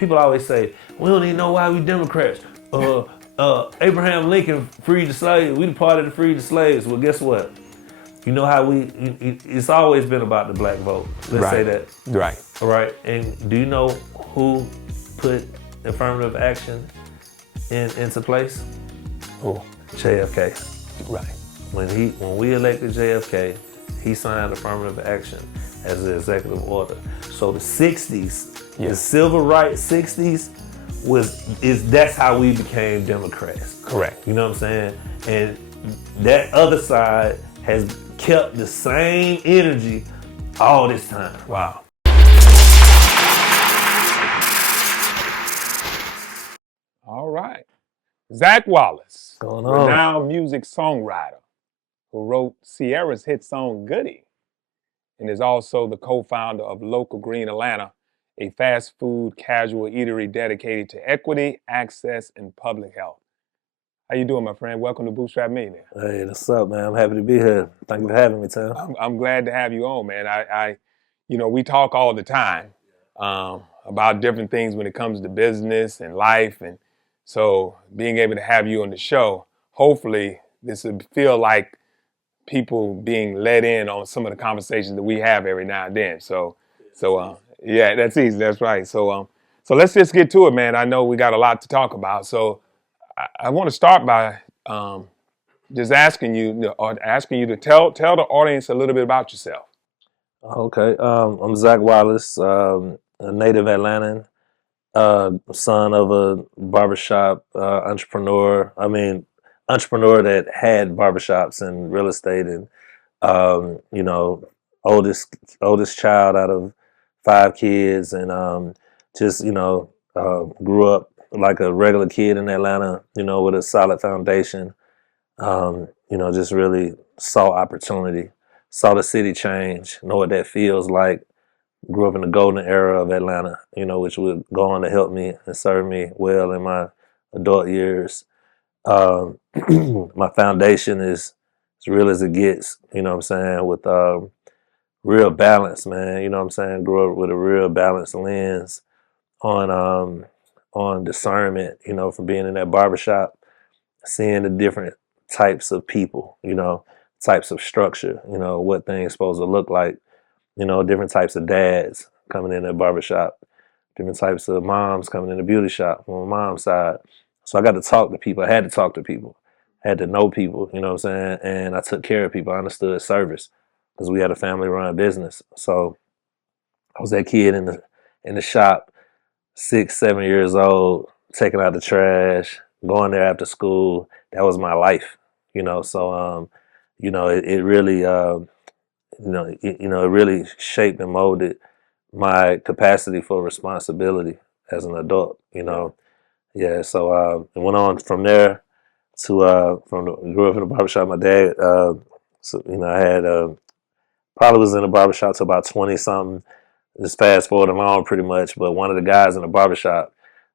people always say, we don't even know why we Democrats. Abraham Lincoln freed the slaves. We the party that freed the slaves. Well, guess what? You know how it's always been about the black vote. Let's say that. Right. All right. And do you know who put affirmative action into place? Oh, JFK. right. When we elected JFK, he signed affirmative action as an executive order. So the 60s, the civil rights 60s, that's how we became Democrats. Correct. You know what I'm saying? And that other side has kept the same energy all this time. Wow. All right. Zak Wallace, Going on. renowned music songwriter who wrote Sierra's hit song Goody, and is also the co-founder of Local Green Atlanta, a fast food casual eatery dedicated to equity, access, and public health. How you doing, my friend? Welcome to Bootstrapped Millionaire. Hey, what's up, man? I'm happy to be here. Thank you for having me, Tim. I'm glad to have you on, man. We talk all the time about different things when it comes to business and life, and so being able to have you on the show, hopefully this will feel like people being let in on some of the conversations that we have every now and then. Yeah, that's easy. That's right. So let's just get to it, man. I know we got a lot to talk about. So I want to start by just asking you to tell the audience a little bit about yourself. Okay. I'm Zak Wallace, a native Atlantan, son of a barbershop entrepreneur. Entrepreneur that had barbershops and real estate, and oldest child out of 5 kids, and grew up like a regular kid in Atlanta, with a solid foundation. Just really saw opportunity, saw the city change, know what that feels like. Grew up in the golden era of Atlanta, which would go on to help me and serve me well in my adult years. My foundation is as real as it gets, with real balance, man. Grew up with a real balanced lens on discernment, from being in that barbershop, seeing the different types of people, types of structure, what things supposed to look like, different types of dads coming in the barbershop, different types of moms coming in the beauty shop on my mom's side. So I got to talk to people. I had to talk to people. I had to know people, and I took care of people. I understood service because we had a family-run business. So I was that kid in the shop, 6, 7 years old, taking out the trash, going there after school. That was my life, So, it really, it really shaped and molded my capacity for responsibility as an adult, Yeah, so I went on from there to grew up in a barbershop. My dad, I had probably was in a barbershop till about 20 something. Just fast forward along pretty much, but one of the guys in the barbershop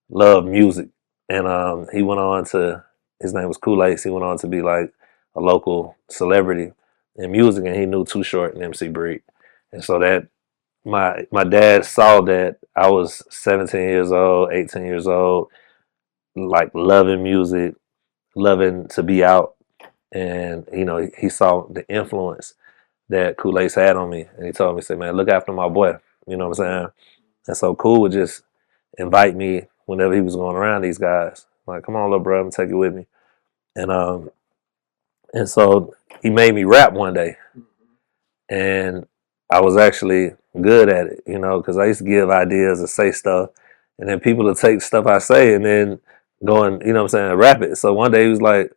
loved music, and he went on to, his name was Kool-Ace. He went on to be like a local celebrity in music, and he knew Too Short and MC Breed, and so that my dad saw that I was 17 years old, 18 years old, like loving music, loving to be out, and he saw the influence that Kool-Ace had on me, and he told me, say, man, look after my boy. You know what I'm saying? And so Cool would just invite me whenever he was going around these guys. Like, come on, little bro, I'm gonna take you with me. And so he made me rap one day. And I was actually good at it, because I used to give ideas and say stuff. And then people would take stuff I say and then go and, rap it. So one day he was like,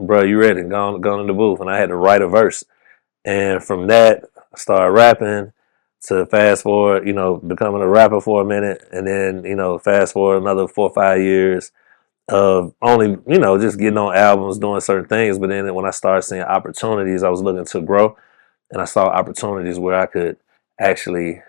bro, you ready? Go in the booth. And I had to write a verse. And from that, I started rapping. To fast forward, becoming a rapper for a minute, and then, fast forward another 4 or 5 years of only, just getting on albums, doing certain things. But then when I started seeing opportunities, I was looking to grow, and I saw opportunities where I could actually,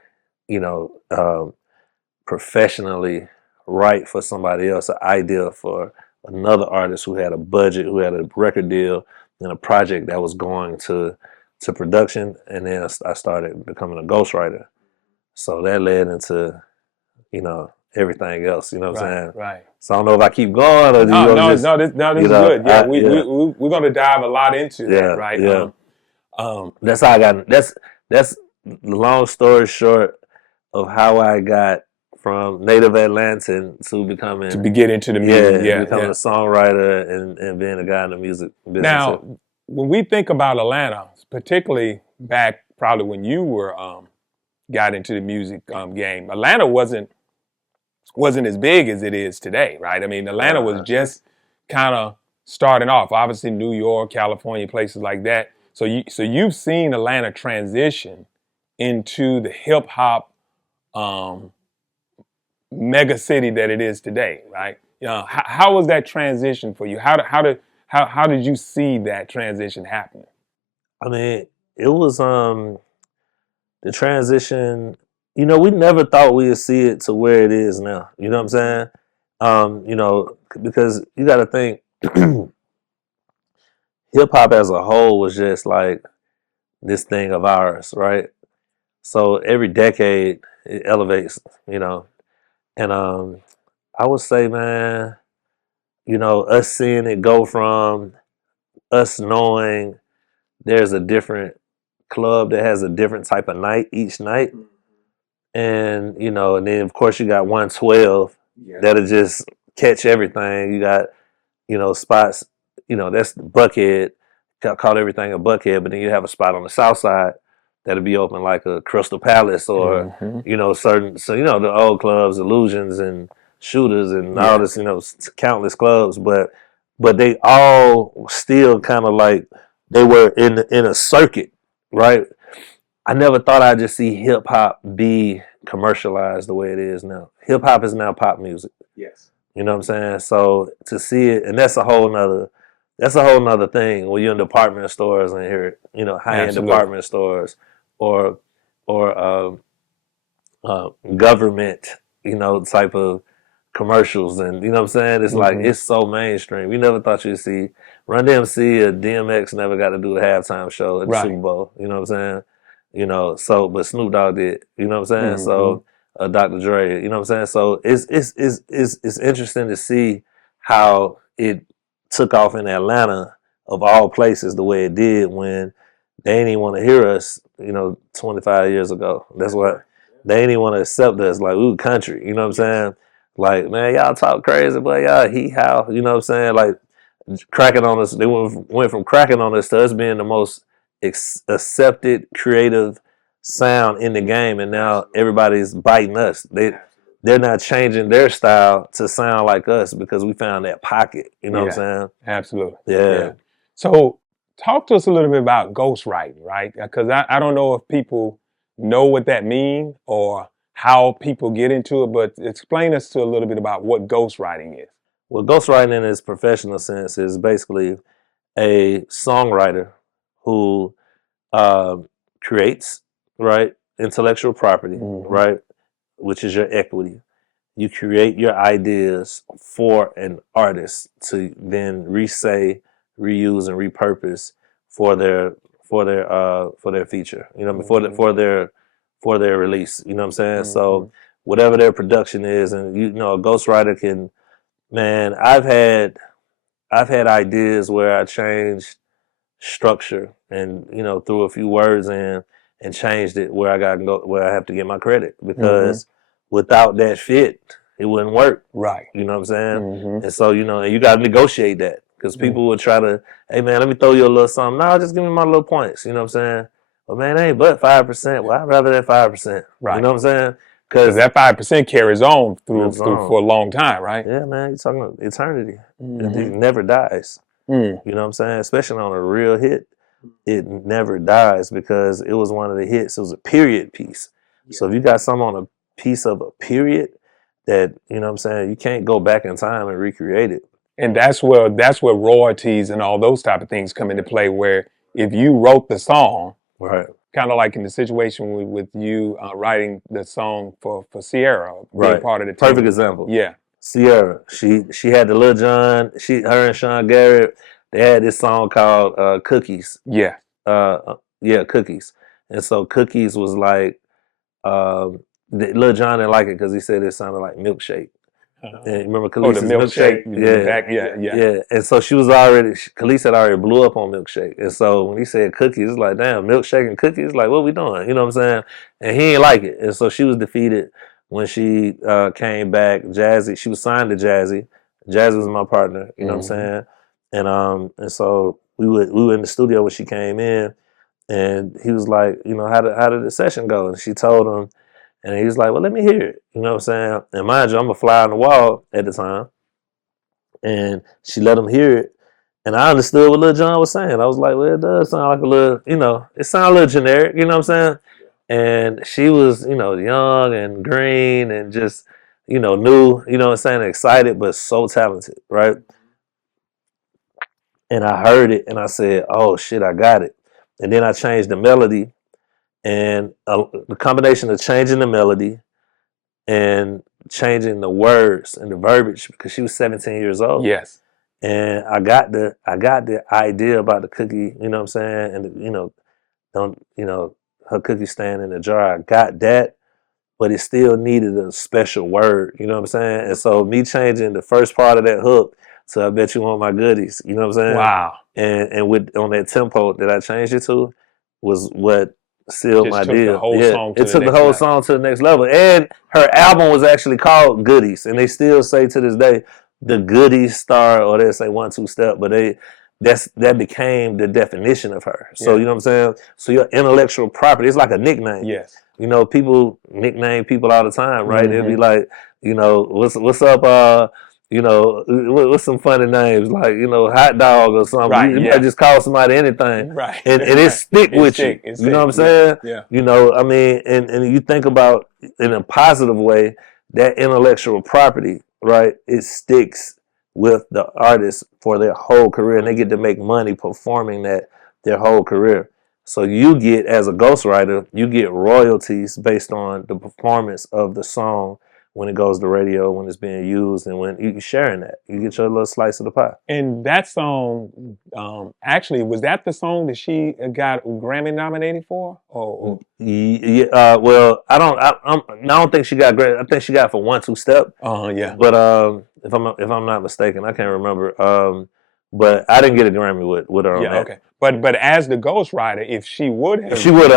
professionally write for somebody else, an idea for another artist who had a budget, who had a record deal, and a project that was going to production, and then I started becoming a ghostwriter. So that led into, everything else. You know what I'm saying? Right. So I don't know if I keep going or do you No, just, this you is know, good. Yeah, we're going to dive a lot into that, yeah, right? yeah. Um, That's how I got. That's the long story short of how I got from native Atlantan to becoming, get into the music, yeah, becoming a songwriter and being a guy in the music business. Now, when we think about Atlanta, particularly back probably when you were got into the music game, Atlanta wasn't as big as it is today, right? I mean, Atlanta was just kind of starting off. Obviously, New York, California, places like that. So you've seen Atlanta transition into the hip hop mega city that it is today, right? How was that transition for you? How did you see that transition happening? I mean, it was the transition. You know, we never thought we'd see it to where it is now. You know what I'm saying? You know, because you got to think, hip hop as a whole was just like this thing of ours, right? So every decade it elevates, you know. And I would say, man, you know, us seeing it go from us knowing there's a different club that has a different type of night each night. And, you know, and then of course you got 112 that'll just catch everything. You got, you know, spots, you know, that's the Buckhead, call everything a Buckhead, but then you have a spot on the south side that'll be open like a Crystal Palace or, you know, certain, so, you know, the old clubs, Illusions and Shooters and all this, you know, countless clubs, but they all still kind of like they were in a circuit, right? I never thought I'd just see hip hop be commercialized the way it is now. Hip hop is now pop music. You know what I'm saying? So to see it, and that's a whole nother thing when you're in department stores and hear, you know, high end department stores or government, you know, type of commercials, and you know what I'm saying? It's like it's so mainstream. You never thought you'd see Run DMC or DMX never got to do a halftime show at the Super Bowl. You know what I'm saying? You know, so but Snoop Dogg did. You know what I'm saying? So Dr. Dre. You know what I'm saying? So it's interesting to see how it took off in Atlanta of all places the way it did when they didn't even want to hear us. You know, 25 years ago. That's what they didn't even want to accept us. Like, ooh, country. You know what I'm saying? Like, man, y'all talk crazy, but y'all how, you know what I'm saying? Like, cracking on us. They went from cracking on us to us being the most accepted creative sound in the game, and now everybody's biting us. They're not changing their style to sound like us because we found that pocket. You know what I'm saying? Absolutely. Yeah. So talk to us a little bit about ghostwriting, right? Because I don't know if people know what that means or how people get into it, but explain us to a little bit about what ghostwriting is. Well, ghostwriting in its professional sense is basically a songwriter who creates, right, intellectual property, right, which is your equity. You create your ideas for an artist to then resay, reuse, and repurpose for their for their feature. You know, for their release. You know what I'm saying? So whatever their production is, and you know, a ghostwriter can. Man, I've had ideas where I changed structure and you know threw a few words in and changed it where I got to go where I have to get my credit because without that fit it wouldn't work. Right. You know what I'm saying? And so you know and you got to negotiate that because people would try to, hey man, let me throw you a little something. No, just give me my little points. You know what I'm saying? Well, man, that ain't but 5%. Well, I'd rather that 5%. Right. You know what I'm saying? Because that 5% carries on through for a long time, right? Yeah, man, you're talking about eternity. It never dies. You know what I'm saying? Especially on a real hit, it never dies because it was one of the hits. It was a period piece. So if you got something on a piece of a period that, you know what I'm saying, you can't go back in time and recreate it. And that's where royalties and all those type of things come into play, where if you wrote the song, right, kind of like in the situation with you writing the song for Sierra, being part of the team. Perfect example. Yeah. Sierra, she had the Lil Jon, her and Sean Garrett, they had this song called Cookies. Yeah. Cookies. And so Cookies was like Lil Jon didn't like it because he said it sounded like milkshake. And remember Oh, the Khaleesi's milkshake. milkshake? Yeah. Yeah. And so Khalees had already blew up on milkshake. And so when he said cookies, it's like, damn, milkshake and cookies? Like, what we doing? You know what I'm saying? And he ain't like it. And so she was defeated when she came back. Jazzy, she was signed to Jazzy. Jazzy was my partner, you know what I'm saying? And so we were in the studio when she came in, and he was like, you know, how did the session go? And she told him, and he was like, well, let me hear it. You know what I'm saying? And mind you, I'm a fly on the wall at the time. And she let him hear it. And I understood what Lil Jon was saying. I was like, well, it does sound like a little, you know, it sounds a little generic, you know what I'm saying? And she was, you know, young and green and just, you know, new, you know what I'm saying, excited, but so talented, right? And I heard it and I said, oh shit, I got it. And then I changed the melody, and the combination of changing the melody and changing the words and the verbiage, because she was 17 years old. Yes. And I got the idea about the cookie, you know what I'm saying? And you know, her cookie staying in the jar. I got that, but it still needed a special word, you know what I'm saying? And so me changing the first part of that hook to I bet you want my goodies, you know what I'm saying? Wow. And with on that tempo that I changed it to was what sealed my deal. The whole song to it the took the next whole level. song to the next level. And her album was actually called Goodies, and they still say to this day the Goodies star, or they say 1 2 step, but that became the definition of her. So you know what I'm saying? So your intellectual property, it's like a nickname. Yes. You know, people nickname people all the time, right? They'll be like, you know, what's up, you know, what's some funny names, like, you know, hot dog or something. Right, You might just call somebody anything. Right. And it stick with you. You know what I'm saying? Yeah. You know, I mean, and you think about in a positive way, that intellectual property, right? It sticks with the artist for their whole career, and they get to make money performing that their whole career. So you get, as a ghostwriter, you get royalties based on the performance of the song when it goes to radio, when it's being used, and when you're sharing that. You get your little slice of the pie. And that song, actually, was that the song that she got Grammy nominated for? Yeah, well, I don't think she got Grammy. I think she got for 1 2 step. Yeah. But if I'm not mistaken, I can't remember. But I didn't get a Grammy with her on that. Okay. But as the ghostwriter, if she would have, you would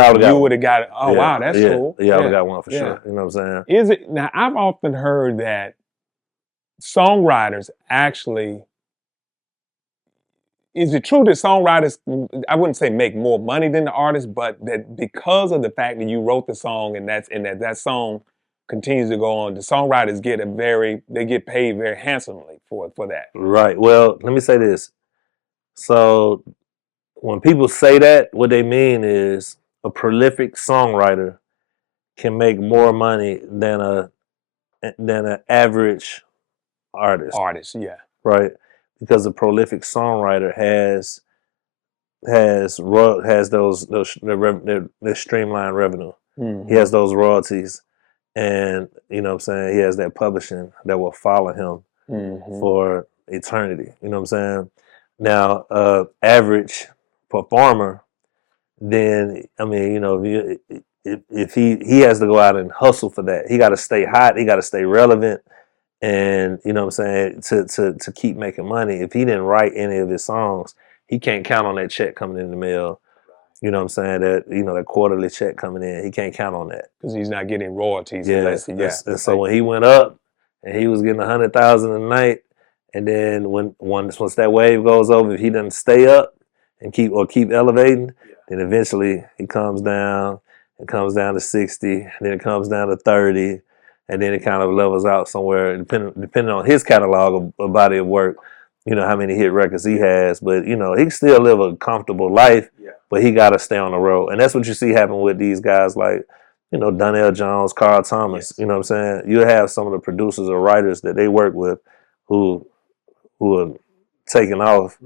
have got it. Oh, wow, that's cool. Yeah, I would have got one for sure. You know what I'm saying? Is it now? I've often heard that songwriters actually. Is it true that songwriters, I wouldn't say make more money than the artists, but that because of the fact that you wrote the song and that song continues to go on, the songwriters get paid very handsomely for that. Right. Well, let me say this. So when people say that, what they mean is a prolific songwriter can make more money than an average artist. Yeah. Right? Because a prolific songwriter has those their streamlined revenue. He has those royalties, and you know what I'm saying, he has that publishing that will follow him for eternity. You know what I'm saying? Now, average performer, then I mean, you know, if he has to go out and hustle for that, he got to stay hot, he got to stay relevant, and you know what I'm saying, to keep making money. If he didn't write any of his songs, he can't count on that check coming in the mail. You know what I'm saying? That, you know, that quarterly check coming in, he can't count on that because he's not getting royalties. And so when he went up and he was getting 100,000 a night, and then once that wave goes over, if he doesn't stay up and keep elevating, then eventually he comes down. It comes down to 60, then it comes down to 30, and then it kind of levels out somewhere, depending on his catalog of body of work. You know how many hit records he has, but you know he can still live a comfortable life. But he got to stay on the road, and that's what you see happen with these guys like, you know, Donnell Jones, Carl Thomas. You know what I'm saying? You have some of the producers or writers that they work with who are taking off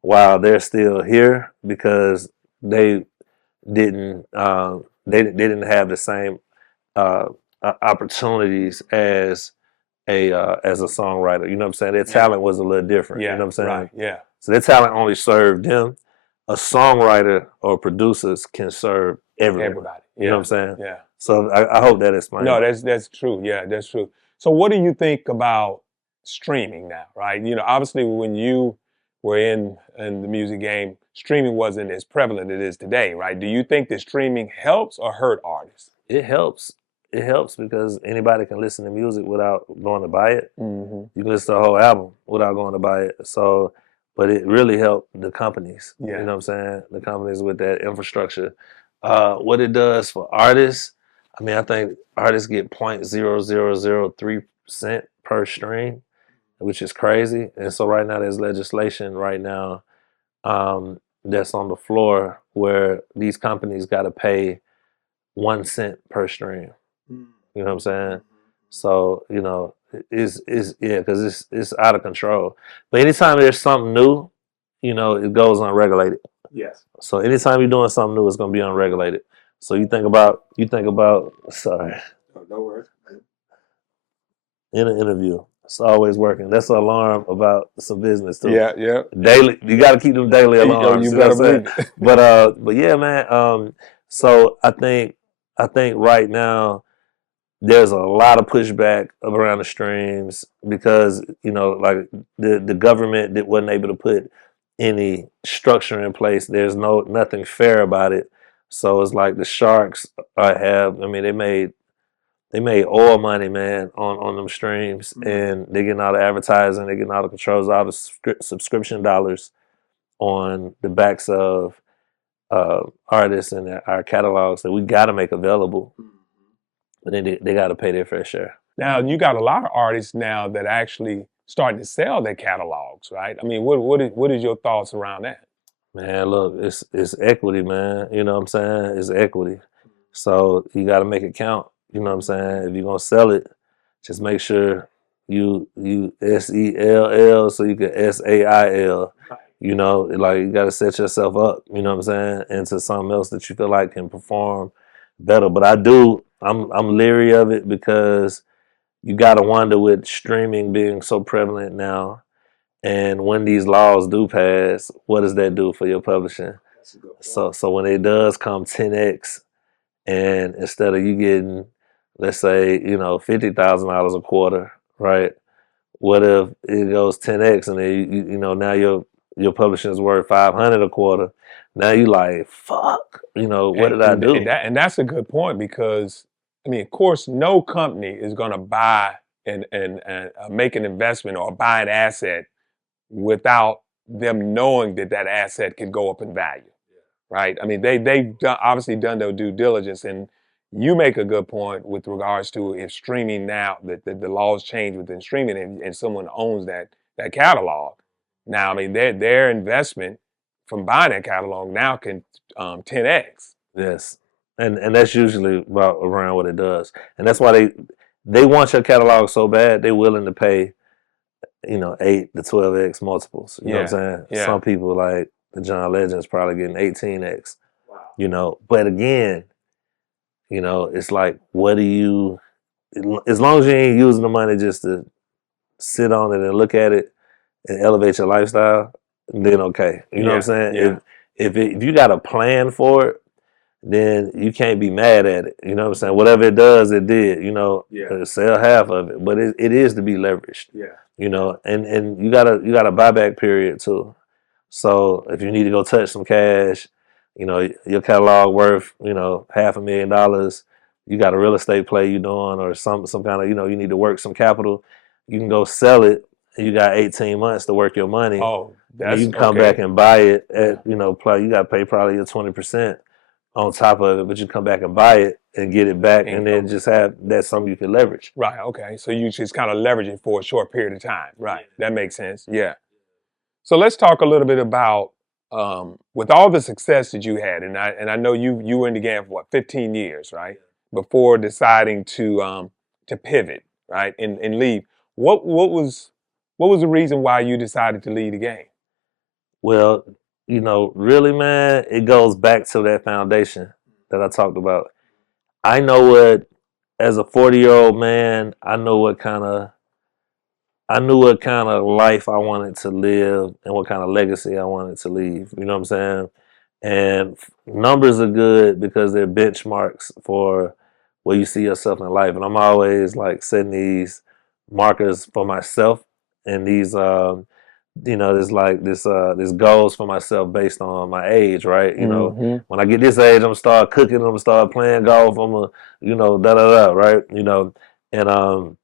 while they're still here because they didn't have the same opportunities as a songwriter. You know what I'm saying? Their talent was a little different. You know what I'm saying? Right. Yeah. So their talent only served them. A songwriter or producers can serve everybody. You know what I'm saying? Yeah. So I hope that explains. No, that's true. Yeah, that's true. So what do you think about streaming now, right? You know, obviously when you were in the music game, streaming wasn't as prevalent as it is today, right? Do you think that streaming helps or hurt artists? It helps. It helps because anybody can listen to music without going to buy it. Mm-hmm. You can listen to a whole album without going to buy it. So, but it really helped the companies. Yeah. You know what I'm saying? The companies with that infrastructure. What it does for artists, I mean, I think artists get 0.0003% per stream, which is crazy. And so right now there's legislation right now that's on the floor where these companies got to pay 1 cent per stream. You know what I'm saying? So, you know, it's yeah, because it's out of control. But anytime there's something new, you know, it goes unregulated. Yes. So anytime you're doing something new, it's gonna be unregulated. So you think about sorry, Oh, no worries. in an interview. It's always working. That's an alarm about some business too. Yeah, yeah. Daily, you got to keep them daily alarms. You You know better what I'm saying? believe it. But yeah, man. So I think right now there's a lot of pushback around the streams because you know, like the government that wasn't able to put any structure in place. There's nothing fair about it. So it's like the sharks have. I mean, they made oil money, man, on them streams, and they're getting all the advertising, they're getting all the controls, all the subscription dollars on the backs of artists and our catalogs that we got to make available. But then they got to pay their fair share. Now, you got a lot of artists now that actually starting to sell their catalogs, right? I mean, what is your thoughts around that? Man, look, it's equity, man. You know what I'm saying? It's equity. So you got to make it count. You know what I'm saying? If you're gonna sell it, just make sure you SELL so you can SAIL. You know, like you got to set yourself up. You know what I'm saying? Into something else that you feel like can perform better. But I'm leery of it because you got to wonder with streaming being so prevalent now, and when these laws do pass, what does that do for your publishing? So when it does come 10x, and instead of you getting, let's say, you know, $50,000 a quarter, right? What if it goes 10x, and then you know now your publishing is worth 500 a quarter? Now you like, fuck, you know, what did I do? And that's a good point because I mean, of course, no company is going to buy and make an investment or buy an asset without them knowing that that asset could go up in value, right? I mean, they've obviously done their due diligence, and you make a good point with regards to if streaming now that the laws change within streaming and someone owns that catalog. Now, I mean, their investment from buying that catalog now can 10x. Yes, and that's usually about around what it does, and that's why they want your catalog so bad they're willing to pay, you know, 8 to 12x multiples. You know what I'm saying? Yeah. Some people like the John Legend's probably getting 18x. Wow. You know, but again, you know, it's like, what do you? As long as you ain't using the money just to sit on it and look at it and elevate your lifestyle, then okay. You know what I'm saying? Yeah. If you got a plan for it, then you can't be mad at it. You know what I'm saying? Whatever it does, it did. You know, sell half of it, but it is to be leveraged. Yeah. You know, and you got a buyback period too. So if you need to go touch some cash, you know, your catalog worth, you know, $500,000. You got a real estate play you doing, or some kind of, you know, you need to work some capital. You can go sell it. And you got 18 months to work your money. Oh, you can come back and buy it at, you know, you got to pay probably your 20% on top of it, but you come back and buy it and get it back, and then just have that's something you can leverage. Right. Okay. So you just kind of leverage it for a short period of time. Right. That makes sense. Yeah. So let's talk a little bit about with all the success that you had, and I know you were in the game for what 15 years, right? Before deciding to pivot, right, and leave. What was the reason why you decided to leave the game? Well, you know, really, man, it goes back to that foundation that I talked about. I know what, as a 40-year-old man, I knew what kind of life I wanted to live and what kind of legacy I wanted to leave. You know what I'm saying? And numbers are good because they're benchmarks for where you see yourself in life. And I'm always like setting these markers for myself and these this goals for myself based on my age, right? When I get this age, I'm gonna start cooking, I'm gonna start playing golf, I'm gonna, da da da, right? And um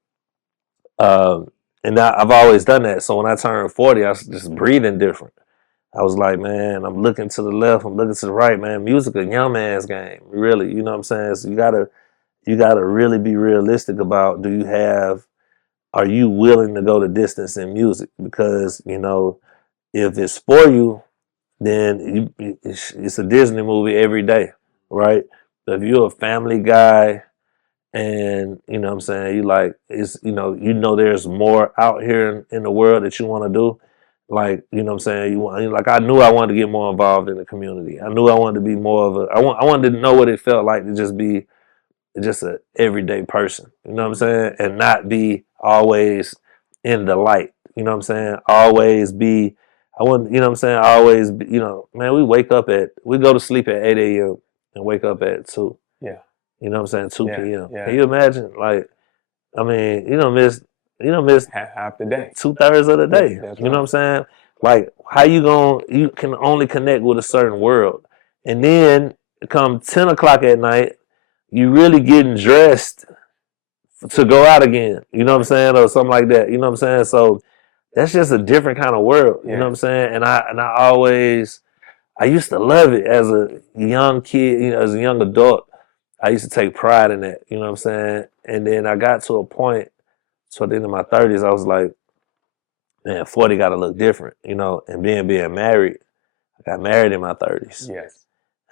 and I've always done that. So when I turned 40, I was just breathing different. I was like, man, I'm looking to the left, I'm looking to the right, man. Music a young man's game, really. You know what I'm saying? So you gotta really be realistic about, are you willing to go the distance in music? Because, if it's for you, then it's a Disney movie every day, right? But if you're a family guy and, what I'm saying, there's more out here in the world that you want to do. Like, what I'm saying, like, I knew I wanted to get more involved in the community. I knew I wanted to be more of I wanted to know what it felt like to just be just a everyday person, you know what I'm saying? And not be always in the light, you know what I'm saying? Always be, I wouldn't, you know what I'm saying? Always be, man, we go to sleep at 8 a.m. and wake up at 2. Yeah. You know what I'm saying? 2 Yeah. p.m. Yeah. Can you imagine? Like, I mean, you don't miss half the day. 2/3 of the day. Yeah, that's you know right. what I'm saying? Like, how you can only connect with a certain world. And then come 10 o'clock at night, you really getting dressed to go out again. You know what I'm saying? Or something like that. You know what I'm saying? So that's just a different kind of world. You know what I'm saying? And I used to love it as a young kid, as a young adult. I used to take pride in that. You know what I'm saying? And then I got to a point, so at the end of my 30s, I was like, man, 40 got to look different, and being married, I got married in my 30s. Yes.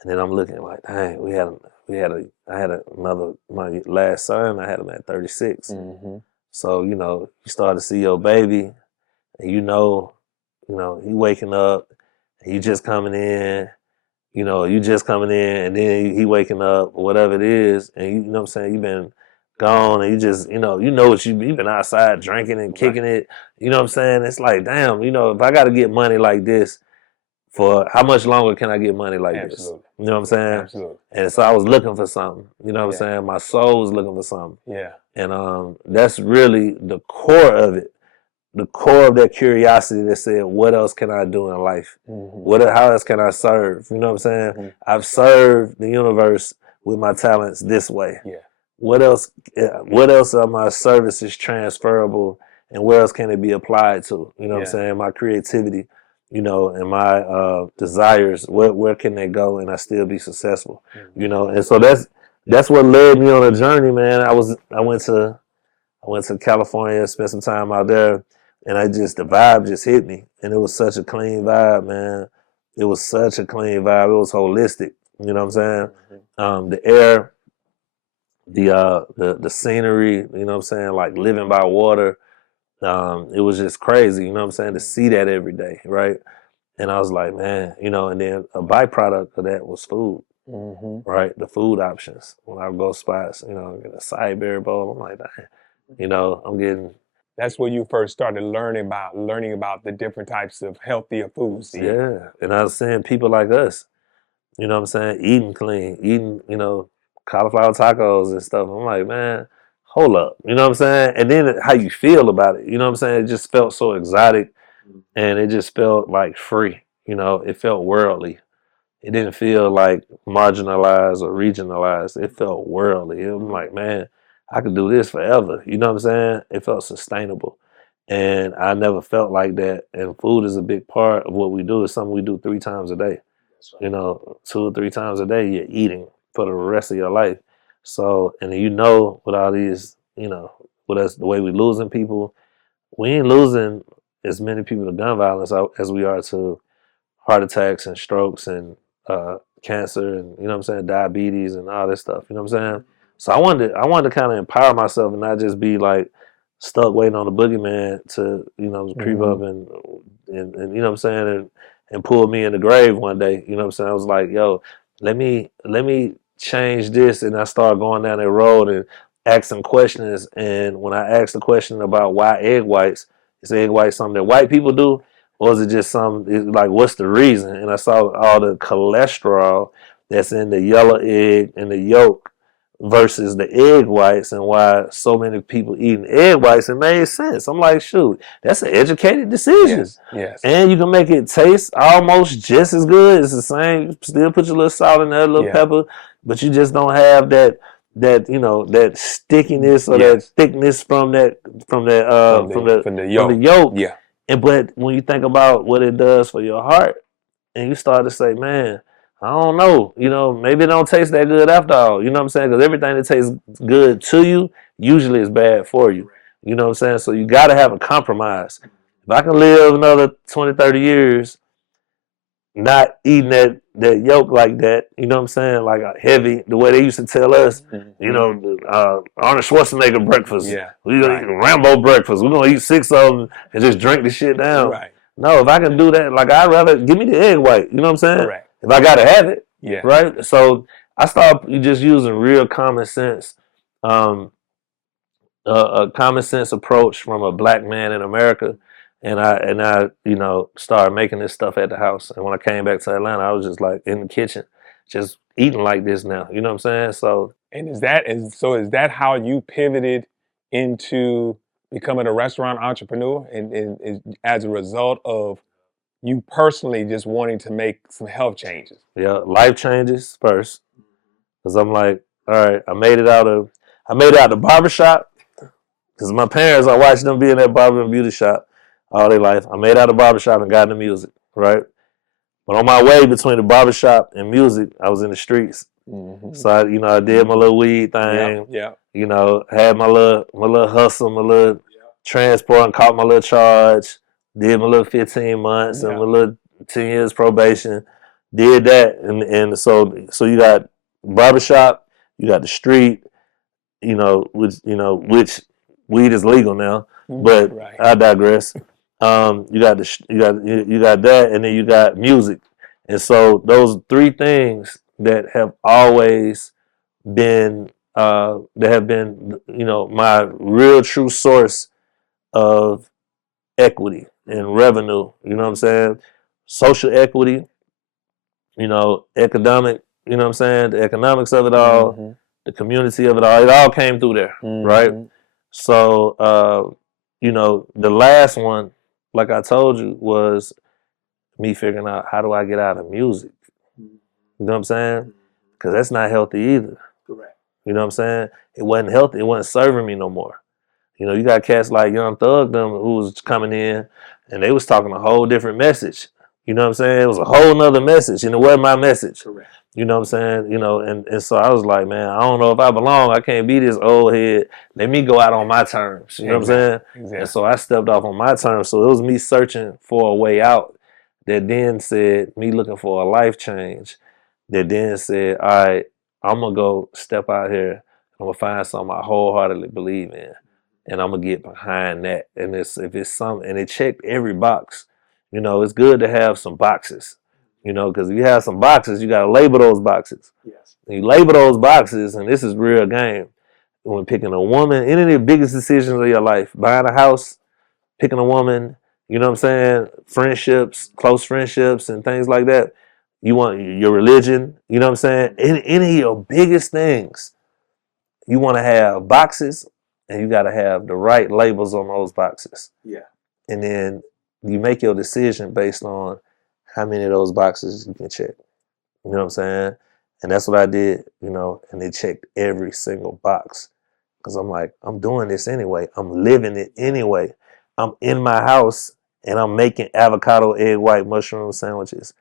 And then I'm looking like, dang, I had my last son, I had him at 36. So, you start to see your baby and he waking up and you just coming in, and then he waking up or whatever it is. And you know what I'm saying? You've been gone and you just, what you've been outside drinking and kicking it. You know what I'm saying? It's like, damn, if I got to get money like this, for how much longer can I get money like this? You know what I'm saying? Absolutely. And so I was looking for something. You know what I'm saying? My soul was looking for something. Yeah. And that's really the core of it. The core of that curiosity that said, what else can I do in life? How else can I serve? You know what I'm saying? I've served the universe with my talents this way. Yeah. What else are my services transferable, and where else can it be applied to? You know what I'm saying? My creativity, and my desires, where can they go and I still be successful? And so that's what led me on a journey, man. I went to California, spent some time out there, and the vibe just hit me. And it was such a clean vibe, man. It was such a clean vibe. It was holistic. You know what I'm saying? The air, the scenery, you know what I'm saying? Like living by water. It was just crazy, you know what I'm saying? To see that every day, right? And I was like, man, and then a byproduct of that was food, right? The food options. When I go spots, get a side berry bowl, I'm like, I'm getting. That's when you first started learning about the different types of healthier foods. Yeah, and I was seeing people like us, you know what I'm saying, eating clean, eating, cauliflower tacos and stuff. I'm like, man, hold up, you know what I'm saying? And then how you feel about it, you know what I'm saying? It just felt so exotic, and it just felt like free, it felt worldly. It didn't feel like marginalized or regionalized. It felt worldly. It was like, man, I could do this forever. You know what I'm saying? It felt sustainable. And I never felt like that. And food is a big part of what we do. It's something we do 3 times a day. 2 or 3 times a day, you're eating for the rest of your life. So, and with all these, with us, the way we losing people, we ain't losing as many people to gun violence as we are to heart attacks and strokes and cancer and, you know what I'm saying, diabetes and all this stuff. You know what I'm saying? So I wanted to kind of empower myself and not just be like stuck waiting on the boogeyman to, creep up and you know what I'm saying, and pull me in the grave one day. You know what I'm saying? I was like, yo, let me change this. And I started going down that road and asking questions. And when I asked the question about why egg whites, is egg white something that white people do? Or is it just like, what's the reason? And I saw all the cholesterol that's in the yellow egg and the yolk versus the egg whites, and why so many people eating egg whites, it made sense. I'm like, shoot, that's an educated decision. Yes, yes. And you can make it taste almost just as good. It's the same. Still put your little salt in there, a little pepper, but you just don't have that that stickiness or that thickness from the yolk. Yeah. And but when you think about what it does for your heart, and you start to say, man, I don't know, maybe it don't taste that good after all. You know what I'm saying? Because everything that tastes good to you usually is bad for you. You know what I'm saying? So you got to have a compromise. If I can live another 20, 30 years not eating that yolk like that, you know what I'm saying? Like heavy, the way they used to tell us, Arnold Schwarzenegger breakfast. Yeah. We're going to eat Rambo breakfast. We're going to eat 6 of them and just drink the shit down. Right. No, if I can do that, like I'd rather give me the egg white. You know what I'm saying? Correct. If I got to have it. Yeah. Right? So I started just using real common sense, a common sense approach from a black man in America. And I started making this stuff at the house. And when I came back to Atlanta, I was just like in the kitchen, just eating like this now. You know what I'm saying? So is that how you pivoted into becoming a restaurant entrepreneur, and as a result of you personally just wanting to make some health changes? Yeah, life changes first. Cause I'm like, all right, I made it out of the barbershop. Cause my parents, I watched them be in that barber and beauty shop all their life. I made out of the barbershop and got into music, right? But on my way between the barbershop and music, I was in the streets. Mm-hmm. So I did my little weed thing. Yeah. Had my little hustle, my little transport, and caught my little charge. Did my little 15 months and my little 10 years probation. Did that, and so you got barbershop, you got the street, which weed is legal now, but I digress. You got that, and then you got music, and so those 3 things that have always been my real true source of equity and revenue. You know what I'm saying? Social equity, economic. You know what I'm saying? The economics of it all, the community of it all. It all came through there, right? So, the last one, like I told you, was me figuring out how do I get out of music. You know what I'm saying? Because that's not healthy either. Correct. You know what I'm saying? It wasn't healthy. It wasn't serving me no more. You got cats like Young Thug, them who was coming in, and they was talking a whole different message. You know what I'm saying? It was a whole nother message, and it wasn't my message. Correct. You know what I'm saying? And so I was like, man, I don't know if I belong. I can't be this old head. Let me go out on my terms. You know what I'm saying? Exactly. And so I stepped off on my terms. So it was me searching for a way out that then said, me looking for a life change, that then said, all right, I'm going to go step out here. I'm going to find something I wholeheartedly believe in. And I'm going to get behind that. And if it's something, and it checked every box. It's good to have some boxes. Because if you have some boxes, you got to label those boxes. Yes. And you label those boxes, and this is real game. When picking a woman, any of the biggest decisions of your life, buying a house, picking a woman, you know what I'm saying? Friendships, close friendships, and things like that. You want your religion, you know what I'm saying? Any of your biggest things, you want to have boxes, and you got to have the right labels on those boxes. Yeah. And then you make your decision based on how many of those boxes you can check. You know what I'm saying? And that's what I did, and they checked every single box. Because I'm like, I'm doing this anyway. I'm living it anyway. I'm in my house, and I'm making avocado, egg white, mushroom sandwiches.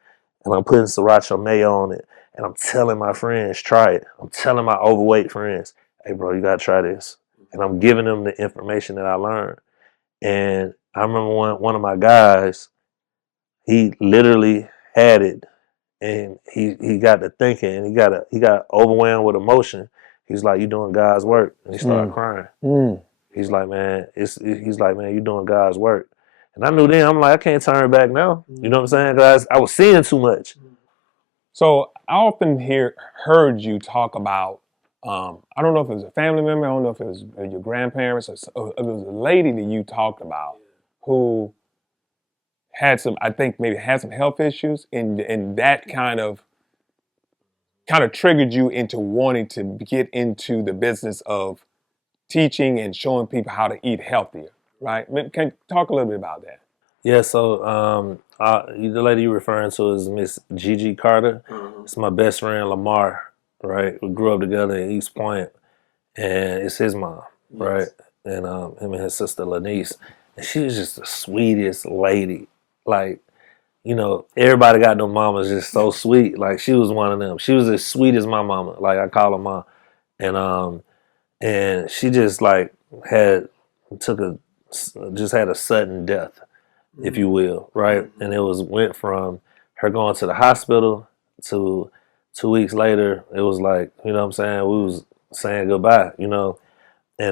And I'm putting sriracha mayo on it. And I'm telling my friends, try it. I'm telling my overweight friends, hey, bro, you got to try this. And I'm giving them the information that I learned. And I remember one of my guys, he literally had it, and he got to thinking, and he got overwhelmed with emotion. He's like, "You doing God's work," and he started crying. He's like, "Man, he's like, man, you doing God's work." And I knew then, I'm like, I can't turn back now. You know what I'm saying? Because I was seeing too much. So I often heard you talk about, I don't know if it was a family member, I don't know if it was your grandparents, or it was a lady that you talked about who had some, I think maybe had some health issues, and that kind of kind of triggered you into wanting to get into the business of teaching and showing people how to eat healthier, right? Can you talk a little bit about that? Yeah, so the lady you're referring to is Miss Gigi Carter. It's my best friend Lamar, right? We grew up together in East Point, and it's his mom, right? And him and his sister Lanice, and she was just the sweetest lady. Like, everybody got no mamas just so sweet. Like, she was one of them. She was as sweet as my mama. Like, I call her mom, and she just like had took a just had a sudden death, if you will, right? And it went from her going to the hospital to 2 weeks later. It was like, what I'm saying, we was saying goodbye, and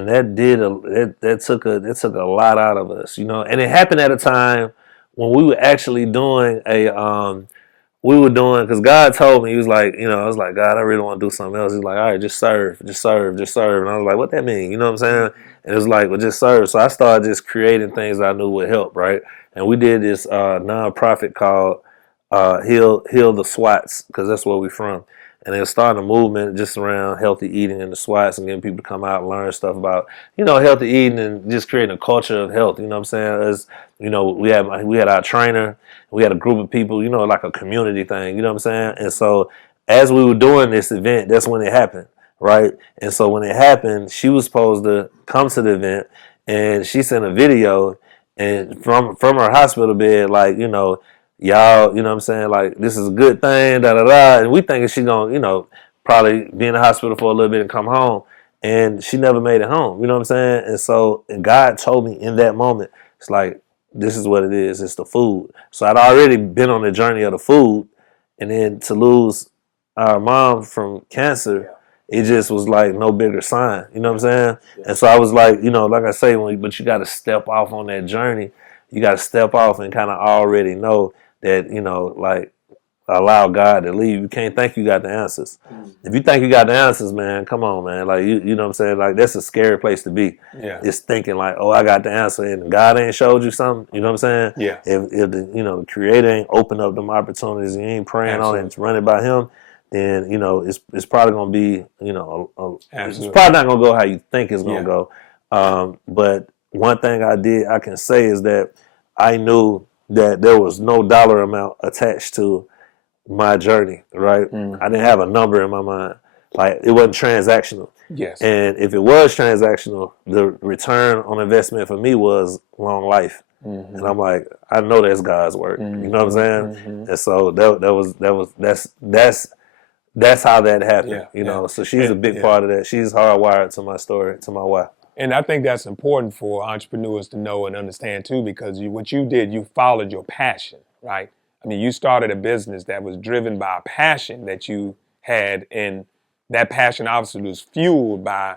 that took a lot out of us, and it happened at a time when we were actually doing because God told me, he was like, I was like, God, I really want to do something else. He's like, all right, just serve, just serve, just serve. And I was like, what that mean? You know what I'm saying? And it was like, well, just serve. So I started just creating things I knew would help, right? And we did this nonprofit called Heal the SWATs, because that's where we're from. And it started a movement just around healthy eating in the SWATs and getting people to come out and learn stuff about, healthy eating and just creating a culture of health. You know what I'm saying? As we had our trainer, we had a group of people, like a community thing. You know what I'm saying? And so as we were doing this event, that's when it happened, right? And so when it happened, she was supposed to come to the event, and she sent a video and from her hospital bed, like, y'all, you know what I'm saying? Like, this is a good thing, da da da. And we thinking she gonna, probably be in the hospital for a little bit and come home. And she never made it home. You know what I'm saying? And so, and God told me in that moment, it's like, this is what it is. It's the food. So I'd already been on the journey of the food. And then to lose our mom from cancer, it just was like no bigger sign. You know what I'm saying? And so I was like, like I say, but you got to step off on that journey. You got to step off and kind of already know that, like, allow God to lead. You can't think you got the answers. If you think you got the answers, man, come on, man. Like, you know what I'm saying? Like, that's a scary place to be. Yeah. It's thinking like, oh, I got the answer, and God ain't showed you something. You know what I'm saying? Yeah. If the Creator ain't opened up them opportunities, and you ain't praying on it and running by Him, then it's probably gonna be it's probably not gonna go how you think it's gonna go. But one thing I can say is that I knew that there was no dollar amount attached to my journey, right? I didn't have a number in my mind. Like, it wasn't transactional. Yes. And if it was transactional, the return on investment for me was long life. And I'm like, I know that's God's work. You know what I'm saying? And so that's how that happened. So she's a big part of that. She's hardwired to my story, to my why. And I think that's important for entrepreneurs to know and understand too, because what you did, you followed your passion, right? I mean, you started a business that was driven by a passion that you had, and that passion obviously was fueled by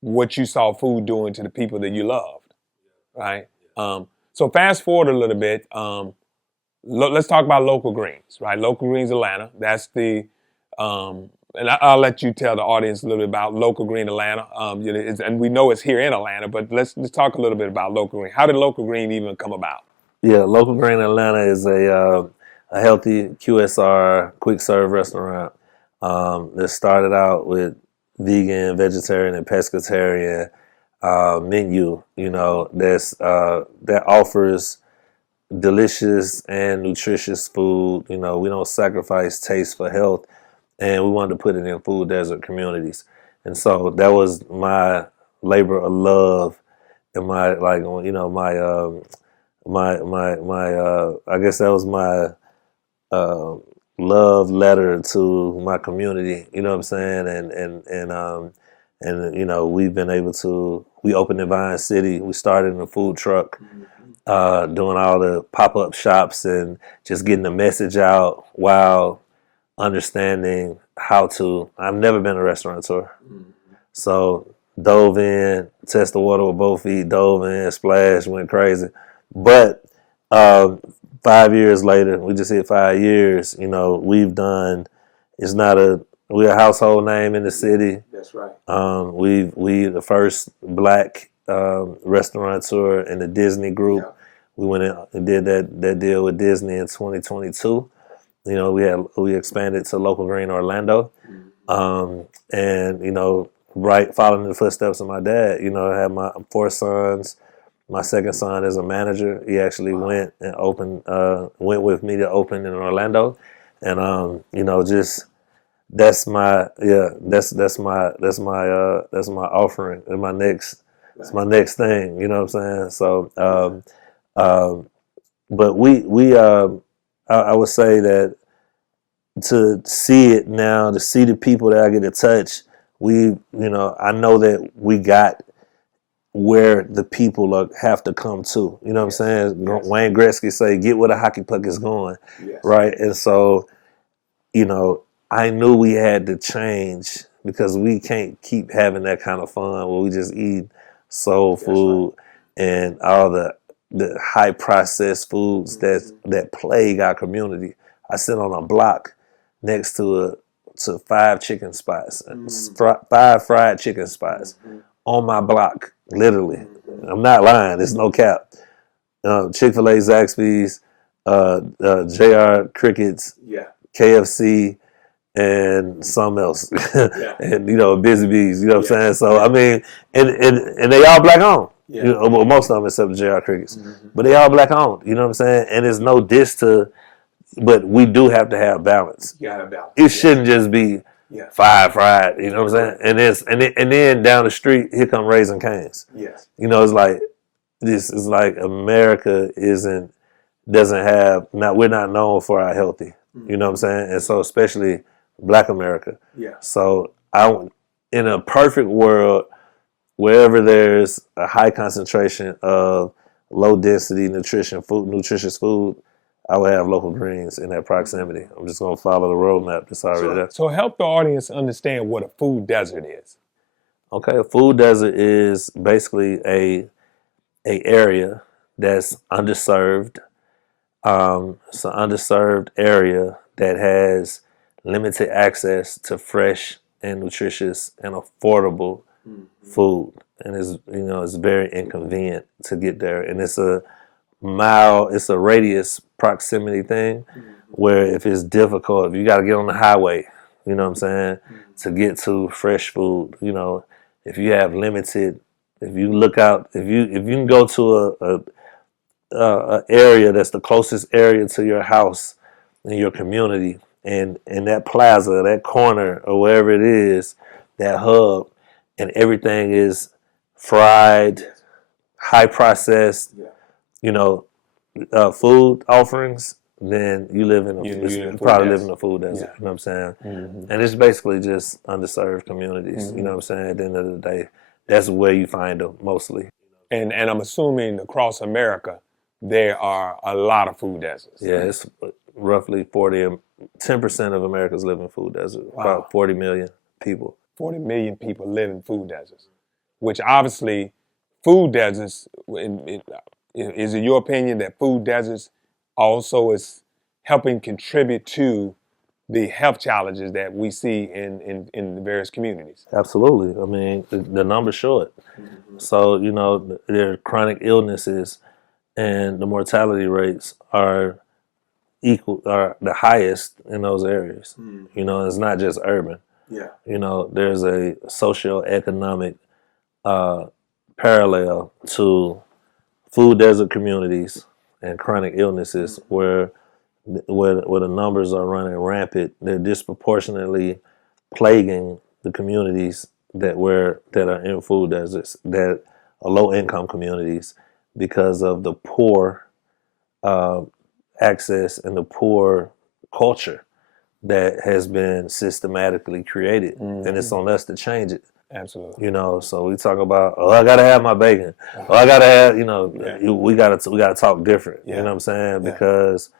what you saw food doing to the people that you loved, right? So fast forward a little bit. Let's talk about Local Greens, right? Local Greens Atlanta. That's the and I'll let you tell the audience a little bit about Local Green Atlanta. And we know it's here in Atlanta, but let's talk a little bit about Local Green. How did Local Green even come about? Yeah, Local Green Atlanta is a healthy QSR quick serve restaurant that started out with vegan, vegetarian, and pescatarian menu. That offers delicious and nutritious food. We don't sacrifice taste for health, and we wanted to put it in food desert communities. And so that was my labor of love, and my I guess that was my love letter to my community. You know what I'm saying? And we've been able to. We opened in Vine City. We started in a food truck, doing all the pop-up shops and just getting the message out while understanding how to. I've never been a restaurateur, so dove in, test the water with both feet, dove in, splashed, went crazy. But 5 years later, we just hit 5 years. We've done. We're a household name in the city. That's right. We the first black restaurateur in the Disney group. Yeah. We went in and did that deal with Disney in 2022. we expanded to Local Green Orlando, and right following in the footsteps of my dad. I had my 4 sons. My second son is a manager. He actually went with me to open in Orlando, and just that's my offering and it's my next thing. You know what I'm saying? So, but I would say that to see it now, to see the people that I get to touch, I know that we got where the people have to come to. You know what I'm saying? Yes. Wayne Gretzky say, "Get where the hockey puck is going," right? And so, I knew we had to change because we can't keep having that kind of fun where we just eat soul food and all the high processed foods that plague our community. I sit on a block next to 5 chicken spots, 5 fried chicken spots on my block, literally. I'm not lying. There's no cap. Chick-fil-A, Zaxby's, JR Crickets, KFC, and something else, and Busy Bees. You know what I'm saying? So I mean, and they all black owned. Well, most of them except the JR Crickets, but they all black owned. You know what I'm saying? And it's no diss to, but we do have to have balance. You gotta have balance. It shouldn't just be 5 fried. You know what I'm saying? And then down the street, here come Raising Cane's. Yes. It's like this is like America doesn't have, we're not known for our healthy. You know what I'm saying? And so especially Black America. Yeah. So in a perfect world, wherever there's a high concentration of low density nutritious food, I would have Local Greens in that proximity. I'm just going to follow the roadmap that's already there. So help the audience understand what a food desert is. Okay, a food desert is basically a area that's underserved. It's an underserved area that has limited access to fresh and nutritious and affordable food, and it's very inconvenient to get there. And it's a radius proximity thing, where if it's difficult, if you got to get on the highway, you know what I'm saying, to get to fresh food. If you have limited, if you can go to a area that's the closest area to your house in your community, and that plaza, that corner, or wherever it is, that hub, and everything is fried, high processed, food offerings, then you live in a food desert. You know what I'm saying? And it's basically just underserved communities. You know what I'm saying? At the end of the day, that's where you find them mostly. And I'm assuming across America, there are a lot of food deserts. Yeah, it's roughly 10% of Americans live in food deserts. Wow. About 40 million people. 40 million people live in food deserts, which obviously food deserts, is it your opinion that food deserts also is helping contribute to the health challenges that we see in the various communities? Absolutely. I mean, the numbers show it. So, there are chronic illnesses, and the mortality rates are the highest in those areas. It's not just urban. Yeah. There's a socioeconomic parallel to food desert communities and chronic illnesses where the numbers are running rampant. They're disproportionately plaguing the communities that are in food deserts, that are low income communities, because of the poor access and the poor culture that has been systematically created, and it's on us to change it. Absolutely. So we talk about, I gotta have my bacon. I gotta have, we gotta talk different. You know what I'm saying? Because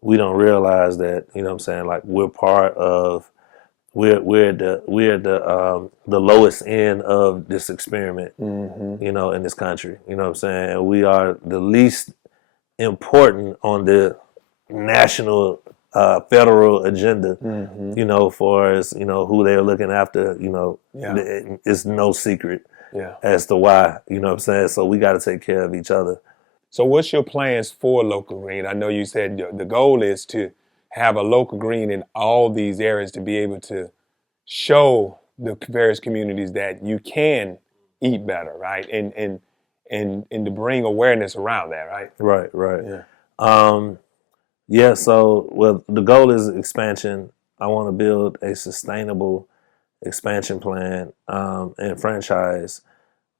we don't realize that, like we're part of, we're the lowest end of this experiment, in this country. You know what I'm saying? And we are the least important on the national federal agenda, for as who they're looking after. It's no secret as to why. You know what I'm saying? So we got to take care of each other. So what's your plans for Local Green? I know you said the goal is to have a local green in all these areas to be able to show the various communities that you can eat better, right? And to bring awareness around that, right? Right. Yeah. Yeah, so well, the goal is expansion. I want to build a sustainable expansion plan and franchise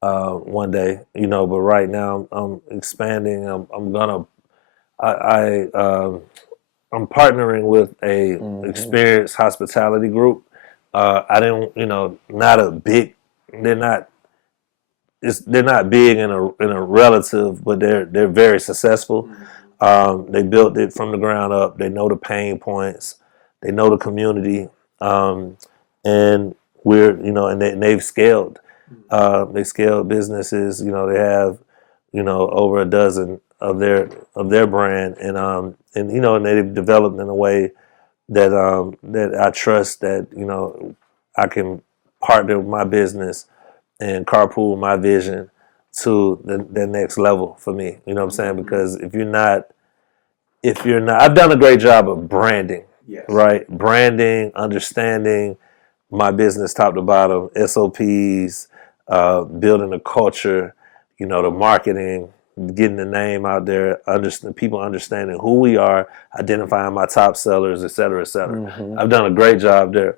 one day, but right now I'm expanding. I'm partnering with a experienced hospitality group. I didn't, not a big. They're not. They're not big in a relative, but they're very successful. They built it from the ground up. They know the pain points. They know the community, and and they've scaled. They scaled businesses. They have, over a dozen of their brand, and they've developed in a way that I trust that I can partner with my business and carpool my vision to the next level for me. You know what I'm saying? Because if you're not, I've done a great job of branding, right? Branding, understanding my business top to bottom, SOPs, building a culture, the marketing, getting the name out there, people understanding who we are, identifying my top sellers, et cetera, et cetera. I've done a great job there.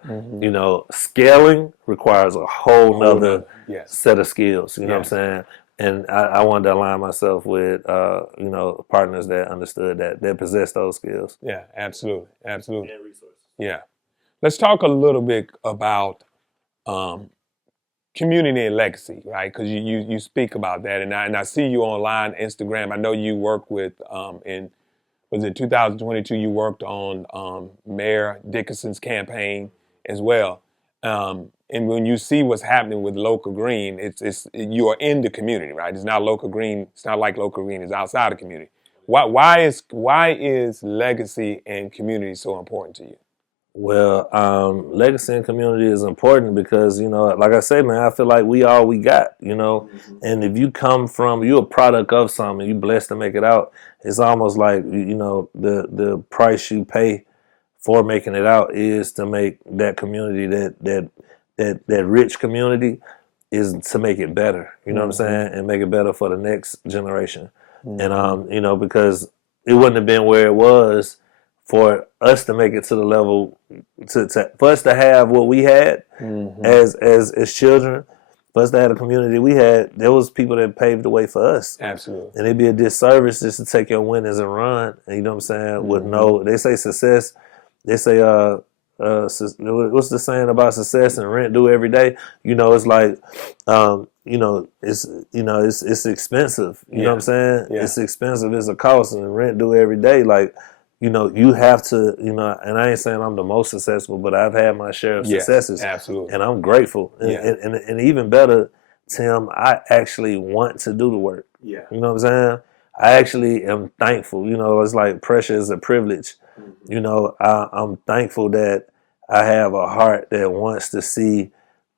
Scaling requires a whole nother set of skills. You know what I'm saying? And I wanted to align myself with, partners that understood that possess those skills. Yeah, absolutely. And resources. Yeah. Let's talk a little bit about community and legacy, right? Because you speak about that, and I see you online, Instagram. I know you work with was it 2022? You worked on Mayor Dickinson's campaign as well. And when you see what's happening with Local Green, you are in the community, right? It's not Local Green. It's not like Local Green is outside the community. Why is legacy and community so important to you? Well, legacy and community is important because, like I say, man, I feel like we all we got, and if you you're a product of something, you're blessed to make it out. It's almost like, the price you pay for making it out is to make that community, that rich community, is to make it better. You know what I'm saying? And make it better for the next generation. And, because it wouldn't have been where it was for us to make it to the level for us to have what we had as children, for us to have the community we had. There was people that paved the way for us. Absolutely. And it'd be a disservice just to take your winnings and run. And you know what I'm saying? With they say success. They say what's the saying about success and rent due every day? It's like it's expensive. You know what I'm saying? Yeah. It's expensive. It's a cost, and rent due every day. Like, you have to, and I ain't saying I'm the most successful, but I've had my share of successes. Absolutely. And I'm grateful. And even better, Tim, I actually want to do the work. Yeah. You know what I'm saying? I actually am thankful. It's like pressure is a privilege. I'm thankful that I have a heart that wants to see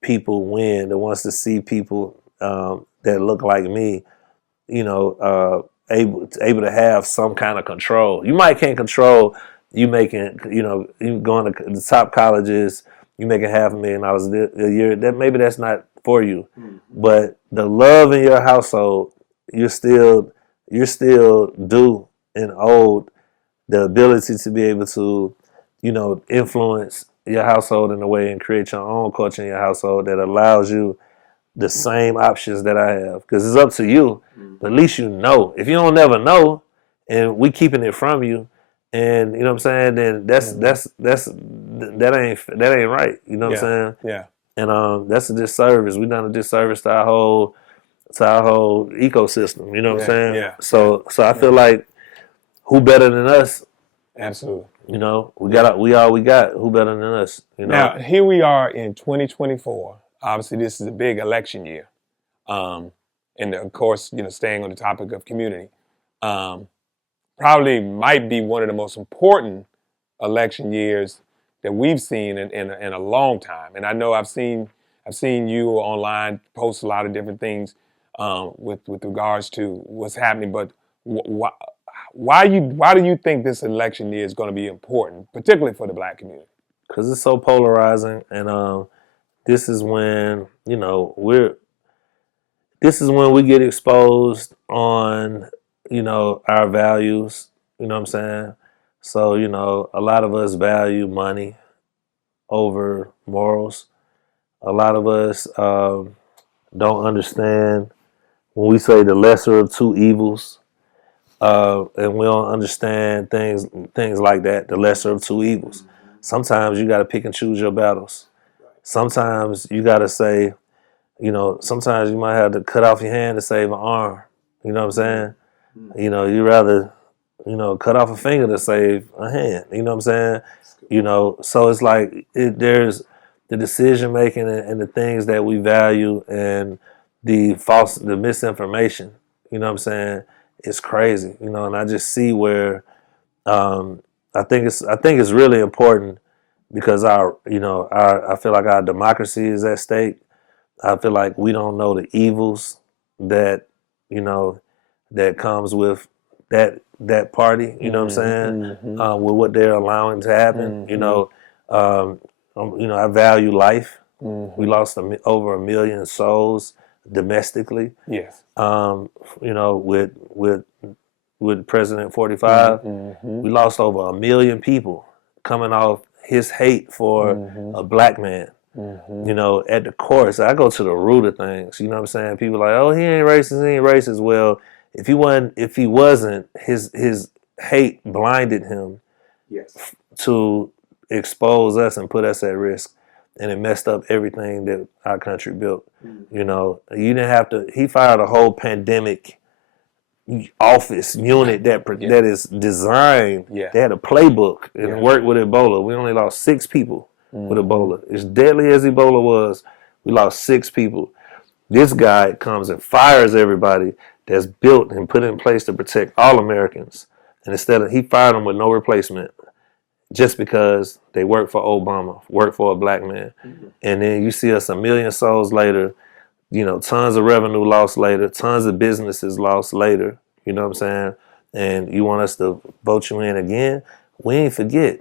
people win, that wants to see people that look like me, able to have some kind of control. You might can't control you making, you going to the top colleges, you making $500,000 a year. Maybe that's not for you, but the love in your household, you're still due and owed the ability to be able to, influence your household in a way and create your own culture in your household that allows you the same options that I have, because it's up to you. But at least you know. If you don't never know, and we keeping it from you, and you know what I'm saying, then that ain't right. You know what I'm saying? Yeah. And that's a disservice. We've done a disservice to our whole ecosystem. You know what I'm saying? Yeah. So I feel like, who better than us? Absolutely. We all we got. Who better than us? Now, here we are in 2024. Obviously, this is a big election year. And of course, staying on the topic of community, probably might be one of the most important election years that we've seen in a long time. And I know I've seen you online post a lot of different things with regards to what's happening. But why do you think this election year is going to be important, particularly for the Black community? Because it's so polarizing, and this is when this is when we get exposed on our values. You know what I'm saying? So a lot of us value money over morals. A lot of us don't understand when we say the lesser of two evils, and we don't understand things like that. The lesser of two evils. Sometimes you got to pick and choose your battles. Sometimes you got to say, sometimes you might have to cut off your hand to save an arm. You know what I'm saying? You rather, cut off a finger to save a hand. You know what I'm saying? So it's like there's the decision making and the things that we value and the misinformation. You know what I'm saying? It's crazy. And I just see where I think it's really important because I feel like our democracy is at stake. I feel like we don't know the evils that that comes with that party. You know what I'm saying? With what they're allowing to happen. I value life. We lost over 1 million souls domestically. Yes. With President 45, we lost over 1 million people coming off his hate for a black man. At the core, so I go to the root of things. You know what I'm saying? People are like, oh, he ain't racist. Well, if he wasn't, his hate blinded him to expose us and put us at risk, and it messed up everything that our country built. You didn't have to. He fired a whole pandemic office unit that is designed. They had a playbook and worked with Ebola. We only lost 6 people with Ebola. As deadly as Ebola was, we lost 6 people. This guy comes and fires everybody that's built and put in place to protect all Americans. And he fired them with no replacement just because they worked for Obama, worked for a black man. And then you see us 1 million souls later, tons of revenue lost later, tons of businesses lost later. You know what I'm saying? And you want us to vote you in again? We ain't forget.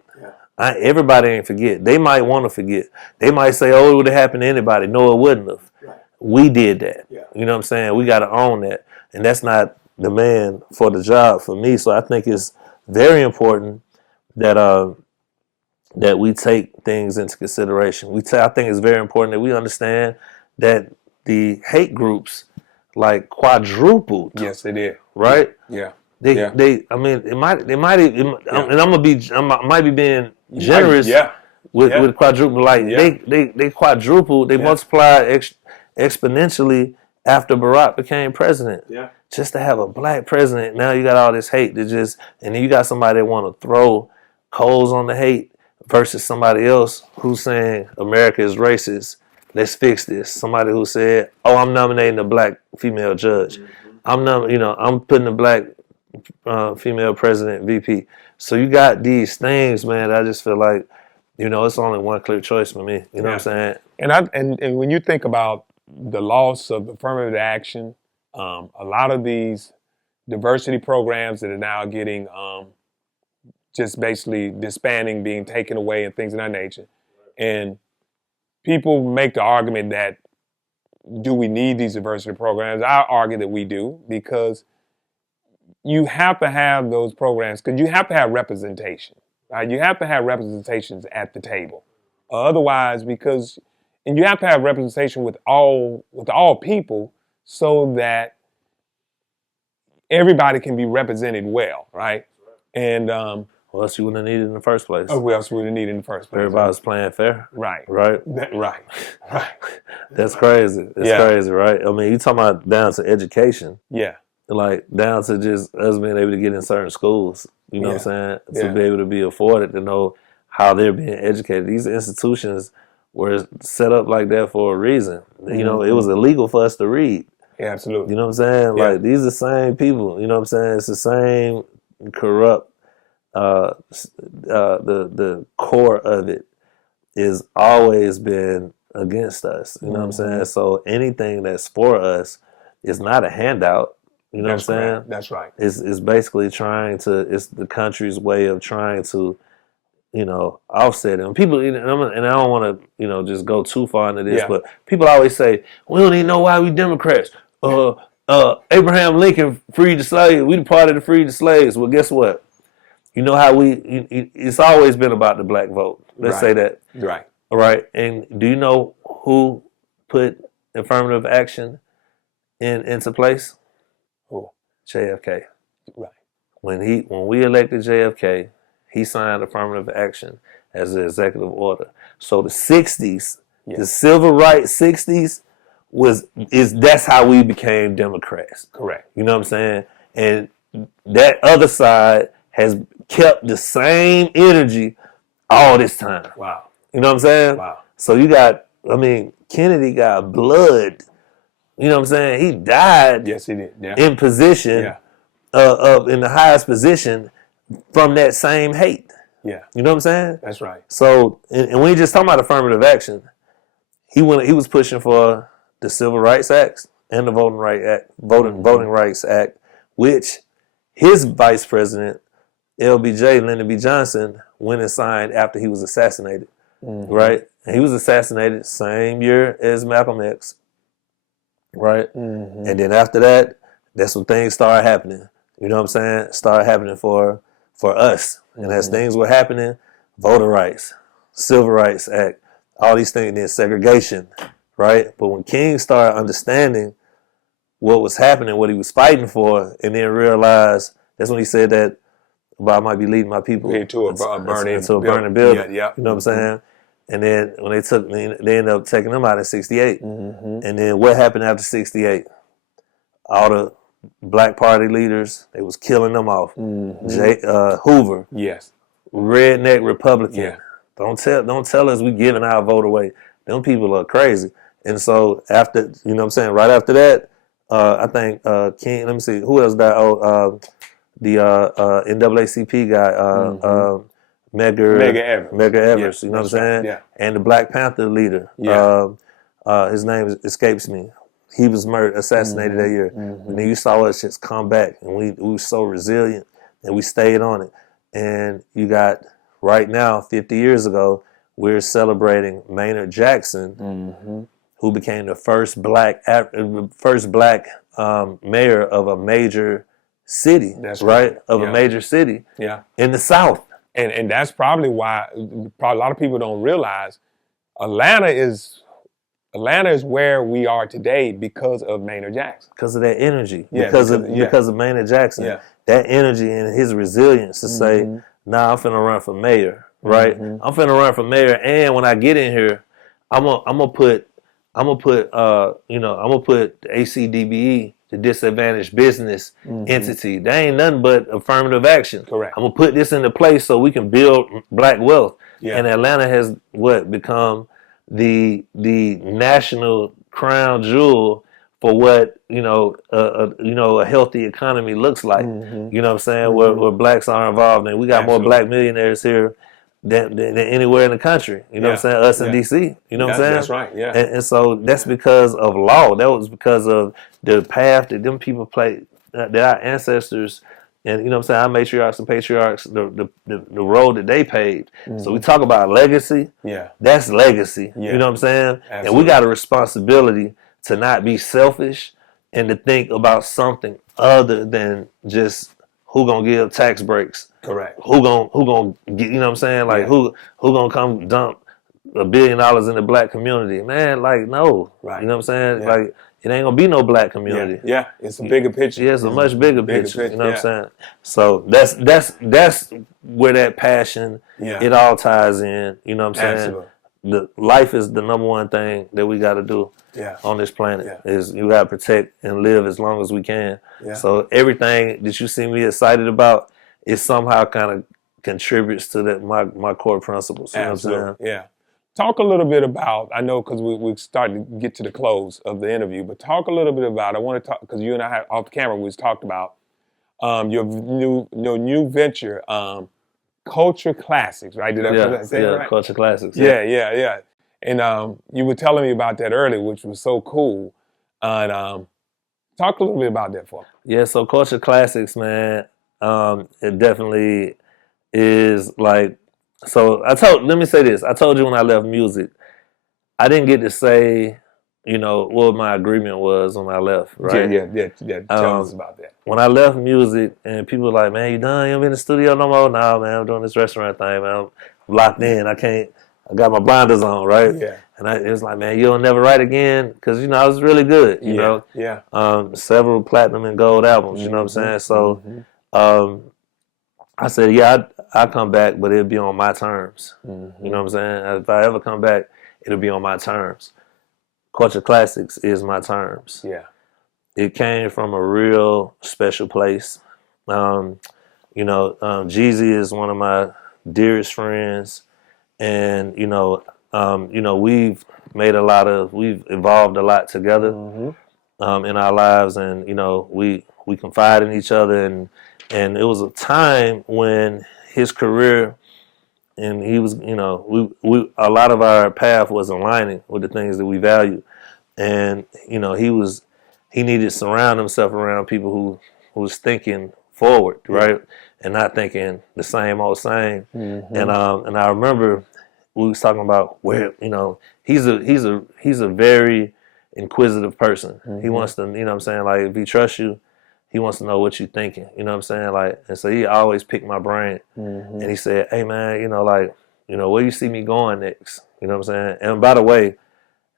Everybody ain't forget. They might want to forget. They might say, oh, it would have happened to anybody. No, it wouldn't have. We did that. You know what I'm saying? We got to own that. And that's not the man for the job for me. So I think it's very important that that we take things into consideration. I think it's very important that we understand that the hate groups like quadrupled. Yes, they did. Right? Yeah. I mean, it might, and I might be being generous with quadruple. Like they quadrupled, they multiplied exponentially after Barack became president. Yeah. Just to have a black president, now you got all this hate and then you got somebody that want to throw coals on the hate versus somebody else who's saying America is racist. Let's fix this. Somebody who said, "Oh, I'm nominating a black female judge. I'm putting a black female president VP." So you got these things, man. I just feel like, it's only one clear choice for me. You know what I'm saying? And when you think about the loss of affirmative action, a lot of these diversity programs that are now getting just basically disbanding, being taken away, and things of that nature, and people make the argument that, do we need these diversity programs? I argue that we do, because you have to have those programs because you have to have representation. Right? You have to have representations at the table. Otherwise, and you have to have representation with all people so that everybody can be represented well, right? And what else you wouldn't have needed in the first place? What else would have needed in the first place? Everybody's playing fair. Right. Right. Right. That's crazy. It's crazy, right? I mean, you talking about down to education. Yeah. Like down to just us being able to get in certain schools. You know what I'm saying? To be able to be afforded to know how they're being educated. These institutions were set up like that for a reason. It was illegal for us to read. Yeah, absolutely. You know what I'm saying? Like these are the same people. You know what I'm saying? It's the same corrupt. The core of it is always been against us. You know what I'm saying? So anything that's for us is not a handout. You know what I'm saying? Correct. That's right. It's basically it's the country's way of trying to, offset it. And people, and I don't want to, just go too far into this, but people always say, we don't even know why we Democrats. Abraham Lincoln freed the slaves. We the party that freed the slaves. Well, guess what? You know how it's always been about the black vote. Let's say that. Right. All right. And do you know who put affirmative action into place? Who? JFK. Right. When we elected JFK, he signed affirmative action as an executive order. So the 60s, the civil rights 60s that's how we became Democrats. Correct. You know what I'm saying? And that other side has kept the same energy all this time. Wow. You know what I'm saying? Wow. So Kennedy got blood. You know what I'm saying? He died. Yes, he did. Yeah. In position in the highest position from that same hate. Yeah. You know what I'm saying? That's right. So, and we just talking about affirmative action. He was pushing for the Civil Rights Act and the Voting Rights Act, which his vice president, LBJ, Lyndon B. Johnson, went and signed after he was assassinated. Right? And he was assassinated same year as Malcolm X. Right? And then after that, that's when things started happening. You know what I'm saying? Started happening for us. And as things were happening, voter rights, Civil Rights Act, all these things, then segregation, right? But when King started understanding what was happening, what he was fighting for, and then realized, that's when he said that, I might be leading my people into a burning building. Yeah. You know what I'm saying? And then when they ended up taking them out in 68. And then what happened after 68? All the Black Party leaders, they was killing them off. Hoover. Yes. Redneck Republican. Yeah. Don't tell us we giving our vote away. Them people are crazy. And so after, you know what I'm saying, right after that, I think King, let me see, who else died? The NAACP guy, Medgar Evers, you know what I'm saying? Yeah. And the Black Panther leader, his name escapes me. He was assassinated that year. And then you saw us just come back, and we were so resilient, and we stayed on it. And you got, right now, 50 years ago, we're celebrating Maynard Jackson, who became the first black mayor of a major city. That's right. Of a major city in the South. And that's probably why a lot of people don't realize Atlanta is where we are today because of Maynard Jackson. Because of that energy. Because of Maynard Jackson. Yeah. That energy and his resilience to say, nah, I'm finna run for mayor. Right? I'm finna run for mayor, and when I get in here, I'm gonna put the ACDBE, the disadvantaged business entity. That ain't nothing but affirmative action. Correct. I'm gonna put this into place so we can build black wealth. Yeah. And Atlanta has become the national crown jewel for what a healthy economy looks like. You know what I'm saying? Where blacks are involved, and we got more black millionaires here than anywhere in the country. You know what I'm saying? Us in DC. You know what I'm saying? That's right. Yeah. And so that's because of law. That was because of the path that them people played, that our ancestors, and you know what I'm saying, our matriarchs and patriarchs, the road that they paved. So we talk about legacy. Yeah. That's legacy. Yeah. You know what I'm saying? Absolutely. And we got a responsibility to not be selfish and to think about something other than just who gonna give tax breaks. Correct. Who gonna get, you know what I'm saying? Like who gonna come dump $1 billion in the black community? Man, like no. Right. You know what I'm saying? Yeah. Like it ain't gonna be no black community. Yeah. It's a bigger picture. Yeah, it's a much bigger picture. You know what I'm saying? So that's where that passion, it all ties in. You know what I'm saying? Absolutely. The life is the number one thing that we got to do on this planet. Is you got to protect and live as long as we can. So everything that you see me excited about, it somehow kind of contributes to that my core principles. You know what I'm saying? Yeah. Talk a little bit about, I know because we're starting to get to the close of the interview, but talk a little bit about, I want to talk, because you and I off camera, we talked about your new venture, Culture Classics, right? Did I say that right? Culture Classics. Yeah. And you were telling me about that earlier, which was so cool. And Talk a little bit about that for me. Yeah, so Culture Classics, man, it definitely is like, so let me say this. I told you when I left music, I didn't get to say, what my agreement was when I left, right? Yeah. Tell us about that. When I left music and people were like, man, you done? You don't be in the studio no more? Nah, man, I'm doing this restaurant thing, man. I'm locked in. I got my blinders on, right? Yeah. And it was like, man, you'll never write again? Because, I was really good, you know? Yeah. Several platinum and gold albums, you know what I'm saying? So I said, yeah, I'll come back, but it'll be on my terms. You know what I'm saying? If I ever come back, it'll be on my terms. Culture Classics is my terms. Yeah. It came from a real special place. Jeezy is one of my dearest friends, and we've evolved a lot together in our lives, and we confide in each other, and it was a time when his career and he was, we a lot of our path was aligning with the things that we value, and he needed to surround himself around people who was thinking forward, right, and not thinking the same old same. And I remember we was talking about where he's a very inquisitive person. He wants to, what I'm saying, like if he trusts you, he wants to know what you're thinking. You know what I'm saying? Like, and so he always picked my brain. And he said, hey man, where you see me going next? You know what I'm saying? And by the way,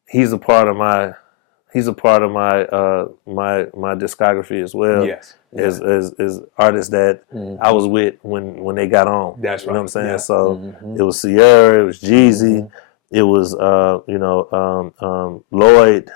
he's a part of my my discography as well. Yes. As artists that I was with when they got on. That's right. You know what I'm saying? Yeah. So it was Sierra, it was Jeezy, it was Lloyd,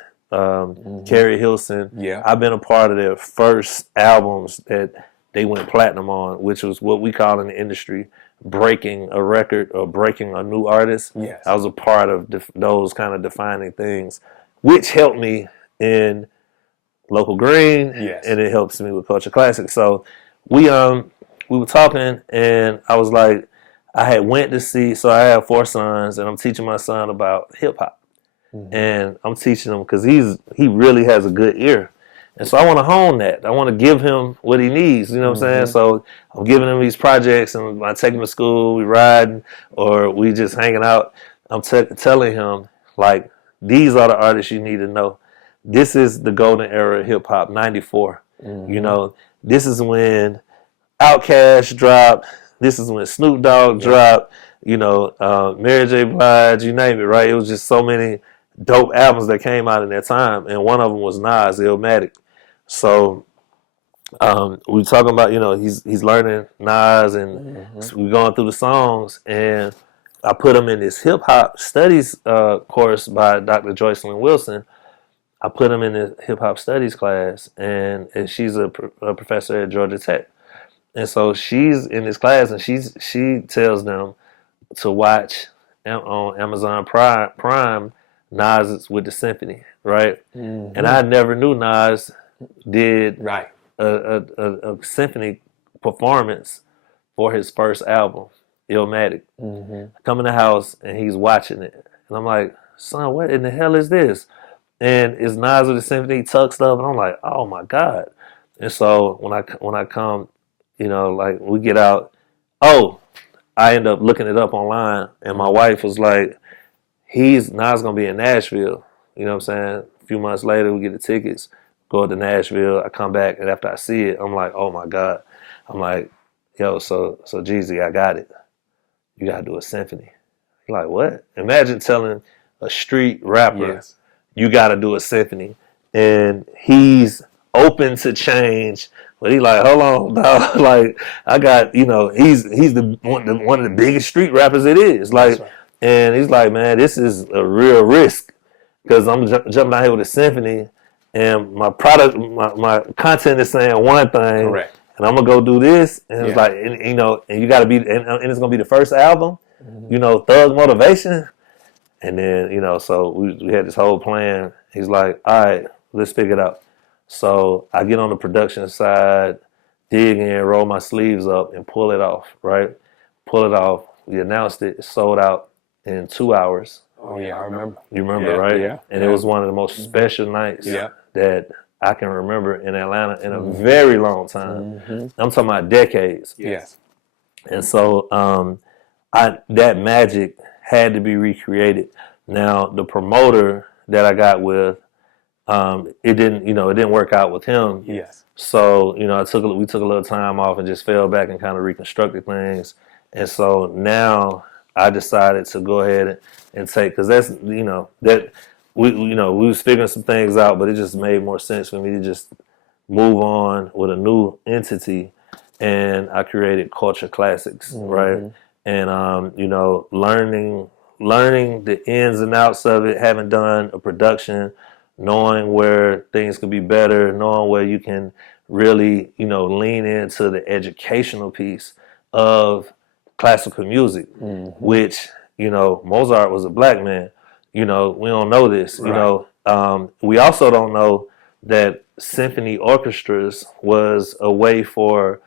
Carrie Hilson. Yeah. I've been a part of their first albums that they went platinum on, which was what we call in the industry breaking a record or breaking a new artist. Yes. I was a part of those kind of defining things, which helped me in Local Green, Yes. and it helps me with Culture Classics. So we were talking, and I was like, I had went to see. So I have 4 sons, and I'm teaching my son about hip hop, and I'm teaching him because he really has a good ear, and so I want to hone that. I want to give him what he needs. You know what I'm saying? So I'm giving him these projects, and I take him to school. We riding, or we just hanging out. I'm telling him like, these are the artists you need to know. This is the golden era of hip hop, '94. This is when Outkast dropped. This is when Snoop Dogg dropped. Mary J. Blige, you name it, right? It was just so many dope albums that came out in that time, and one of them was Nas, Illmatic. So we talking about, he's learning Nas, and we're going through the songs, and I put him in this hip hop studies course by Dr. Joycelyn Wilson. I put him in the hip hop studies class, and she's a professor at Georgia Tech. And so she's in this class, and she tells them to watch on Amazon Prime Nas with the Symphony, right? And I never knew Nas did a symphony performance for his first album, Illmatic. I come in the house, and he's watching it, and I'm like, son, what in the hell is this? And it's Nas with the Symphony Tuck stuff, and I'm like, oh my God. And so when I come, like we get out, I end up looking it up online, and my wife was like, Nas gonna be in Nashville. You know what I'm saying? A few months later, we get the tickets, go to Nashville. I come back, and after I see it, I'm like, oh my God. I'm like, yo, so Jeezy, I got it. You gotta do a symphony. You're like, what? Imagine telling a street rapper, you gotta do a symphony, and he's open to change. But he's like, hold on, dog. Like, I got, he's one of the biggest street rappers it is. Like, and he's like, man, this is a real risk because I'm jumping out here with a symphony, and my product, my content is saying one thing, correct, and I'm gonna go do this, and it's like, and you got to be, and it's gonna be the first album, Thug Motivation, and then so we had this whole plan. He's like, all right, let's figure it out. So I get on the production side, dig in, roll my sleeves up, and pull it off, right? Pull it off. We announced it. It sold out in 2 hours. Oh, yeah, I remember. You remember, right? Yeah. And it was one of the most special nights that I can remember in Atlanta in a very long time. I'm talking about decades. Yes. And so that magic had to be recreated. Now the promoter that I got with, it didn't work out with him. Yes. So we took a little time off and just fell back and kind of reconstructed things. And so now I decided to go ahead and take, because that's that we was figuring some things out, but it just made more sense for me to just move on with a new entity. And I created Culture Classics, right? And learning the ins and outs of it, having done a production, knowing where things could be better, knowing where you can really, lean into the educational piece of classical music, which, Mozart was a black man. We don't know this. Right. We also don't know that symphony orchestras was a way for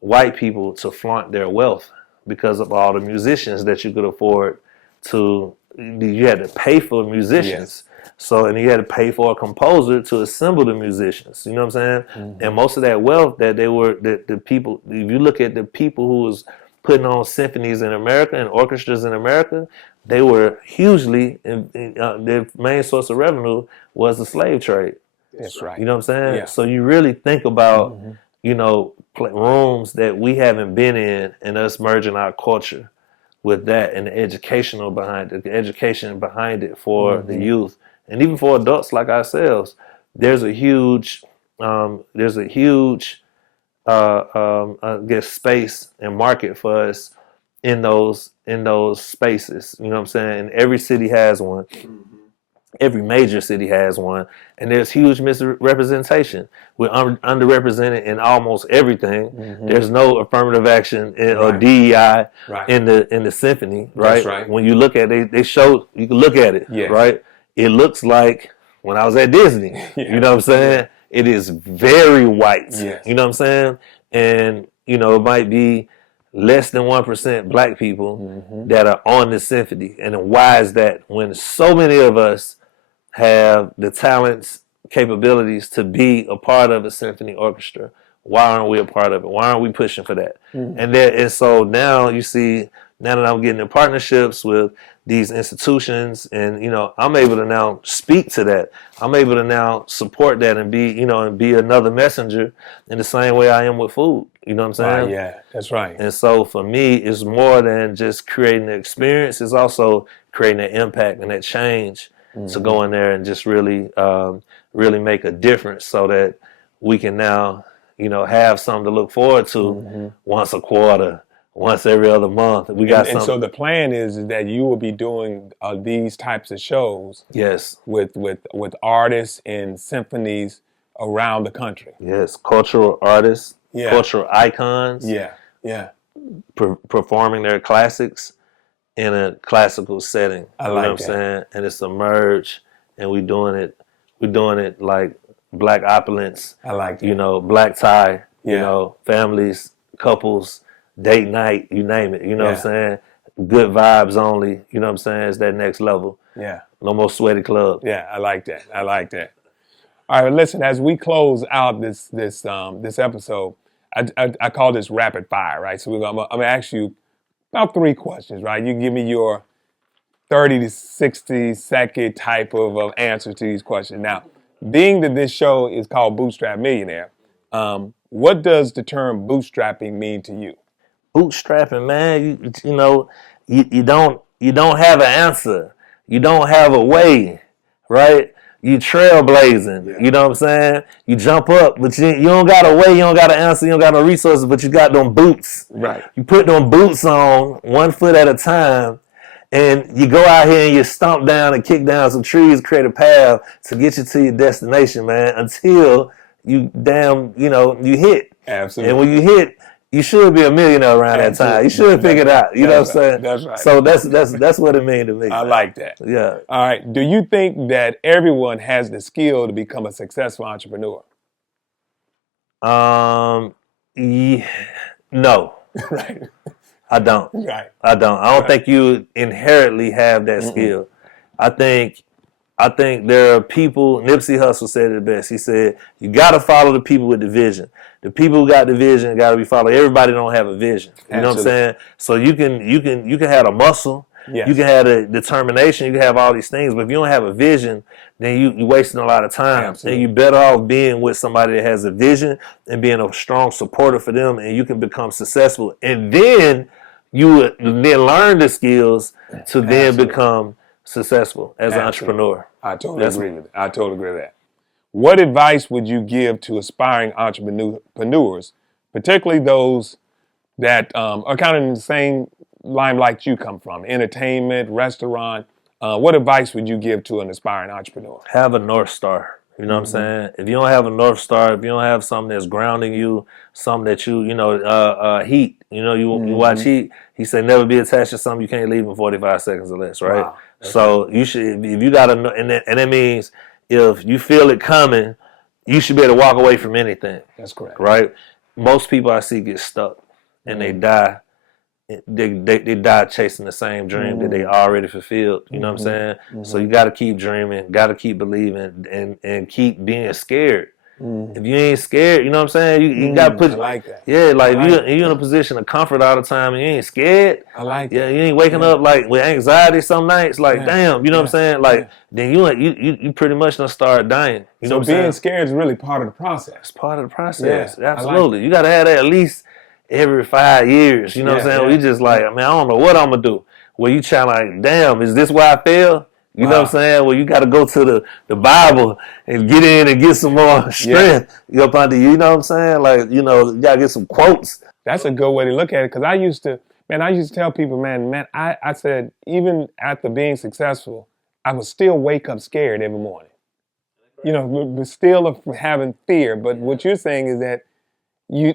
white people to flaunt their wealth because of all the musicians that you could afford to. You had to pay for musicians. Yes. So, and you had to pay for a composer to assemble the musicians. You know what I'm saying? And most of that wealth that the people, if you look at the people who was putting on symphonies in America and orchestras in America, they were hugely, their main source of revenue was the slave trade. That's right. You know what I'm saying? Yeah. So you really think about, rooms that we haven't been in and us merging our culture with that and the education behind it for the youth and even for adults like ourselves. There's a huge I guess space and market for us in those spaces. You know what I'm saying? And every city has one. Every major city has one, and there's huge misrepresentation. We're underrepresented in almost everything. There's no affirmative action or DEI in the symphony, right? That's right. When you look at it, they show, you can look at it, right? It looks like when I was at Disney. You know what I'm saying? It is very white. You know what I'm saying? And it might be less than 1% black people that are on the symphony. And why is that? When so many of us have the talents, capabilities to be a part of a symphony orchestra, why aren't we a part of it? Why aren't we pushing for that? And so now you see, now that I'm getting in partnerships with these institutions, and I'm able to now speak to that. I'm able to now support that and be another messenger in the same way I am with food. You know what I'm saying? Yeah, that's right. And so for me, it's more than just creating the experience. It's also creating that impact and that change to go in there and just really, really make a difference, so that we can now, have something to look forward to once a quarter, once every other month. We got and so the plan is that you will be doing these types of shows. Yes. With artists and symphonies around the country. Yes, cultural artists, cultural icons. Performing their classics in a classical setting. I you like know what I'm saying? And it's a merge, and we're doing it like black opulence. I like that. Black tie, families, couples, date night, you name it. You know what I'm saying? Good vibes only. You know what I'm saying? It's that next level. Yeah. No more sweaty club. Yeah, I like that. All right, listen, as we close out this episode, I call this rapid fire, right? So I'm gonna ask you about 3 questions, right? You give me your 30 to 60 second type of answer to these questions. Now, being that this show is called Bootstrapped Millionaire, what does the term bootstrapping mean to you? Bootstrapping, man, you don't have an answer. You don't have a way, right? You trailblazing, you know what I'm saying? You jump up, but you don't got a way, you don't got an answer, you don't got no resources, but you got them boots. Right. You put them boots on 1 foot at a time, and you go out here and you stomp down and kick down some trees, create a path to get you to your destination, man, until you you hit. Absolutely. And when you hit, you should be a millionaire around that time. You should figure it out. You know what I'm saying? That's right. So that's what it means to me. I like that. Yeah. All right. Do you think that everyone has the skill to become a successful entrepreneur? No. Right. I don't. Right. I don't think you inherently have that skill. I think I think there are people, Nipsey Hussle said it the best. He said, you got to follow the people with the vision. The people who got the vision got to be followed. Everybody don't have a vision. You know what I'm saying? So you can have a muscle. Yes. You can have a determination. You can have all these things. But if you don't have a vision, then you're wasting a lot of time. Absolutely. And you're better off being with somebody that has a vision and being a strong supporter for them, and you can become successful. And then you would then learn the skills to then become successful as an entrepreneur. I totally agree with it. I totally agree with that. What advice would you give to aspiring entrepreneurs, particularly those that are kind of in the same limelight you come from, entertainment, restaurant? What advice would you give to an aspiring entrepreneur? Have a North Star. You know what I'm saying? If you don't have a North Star, if you don't have something that's grounding you, something that Heat. You watch Heat. He said, never be attached to something you can't leave in 45 seconds or less, right? Wow. So you should, if you got to, and that means if you feel it coming, you should be able to walk away from anything. That's correct. Right? Most people I see get stuck and they die. They die chasing the same dream that they already fulfilled. You know what I'm saying? So you got to keep dreaming, got to keep believing, and keep being scared. If you ain't scared, you know what I'm saying? You got to put. I like that. Yeah, like if you're in a position of comfort all the time and you ain't scared. I like Yeah, that. you ain't waking up like with anxiety some nights. Like damn, you know what I'm saying? Like then you pretty much done start dying. You know what I'm saying? Being scared is really part of the process. It's part of the process. Yeah, Absolutely. like you got to have that at least every 5 years. You know what I'm saying? Yeah. We just like, I don't know what I'm going to do. Well, you try like, damn, is this why I fail? You know what I'm saying? Well, you got to go to the Bible and get in and get some more strength up under you. You know what I'm saying? Like, you got to get some quotes. That's a good way to look at it, because I used to tell people, I said, even after being successful, I would still wake up scared every morning. But still having fear. But what you're saying is that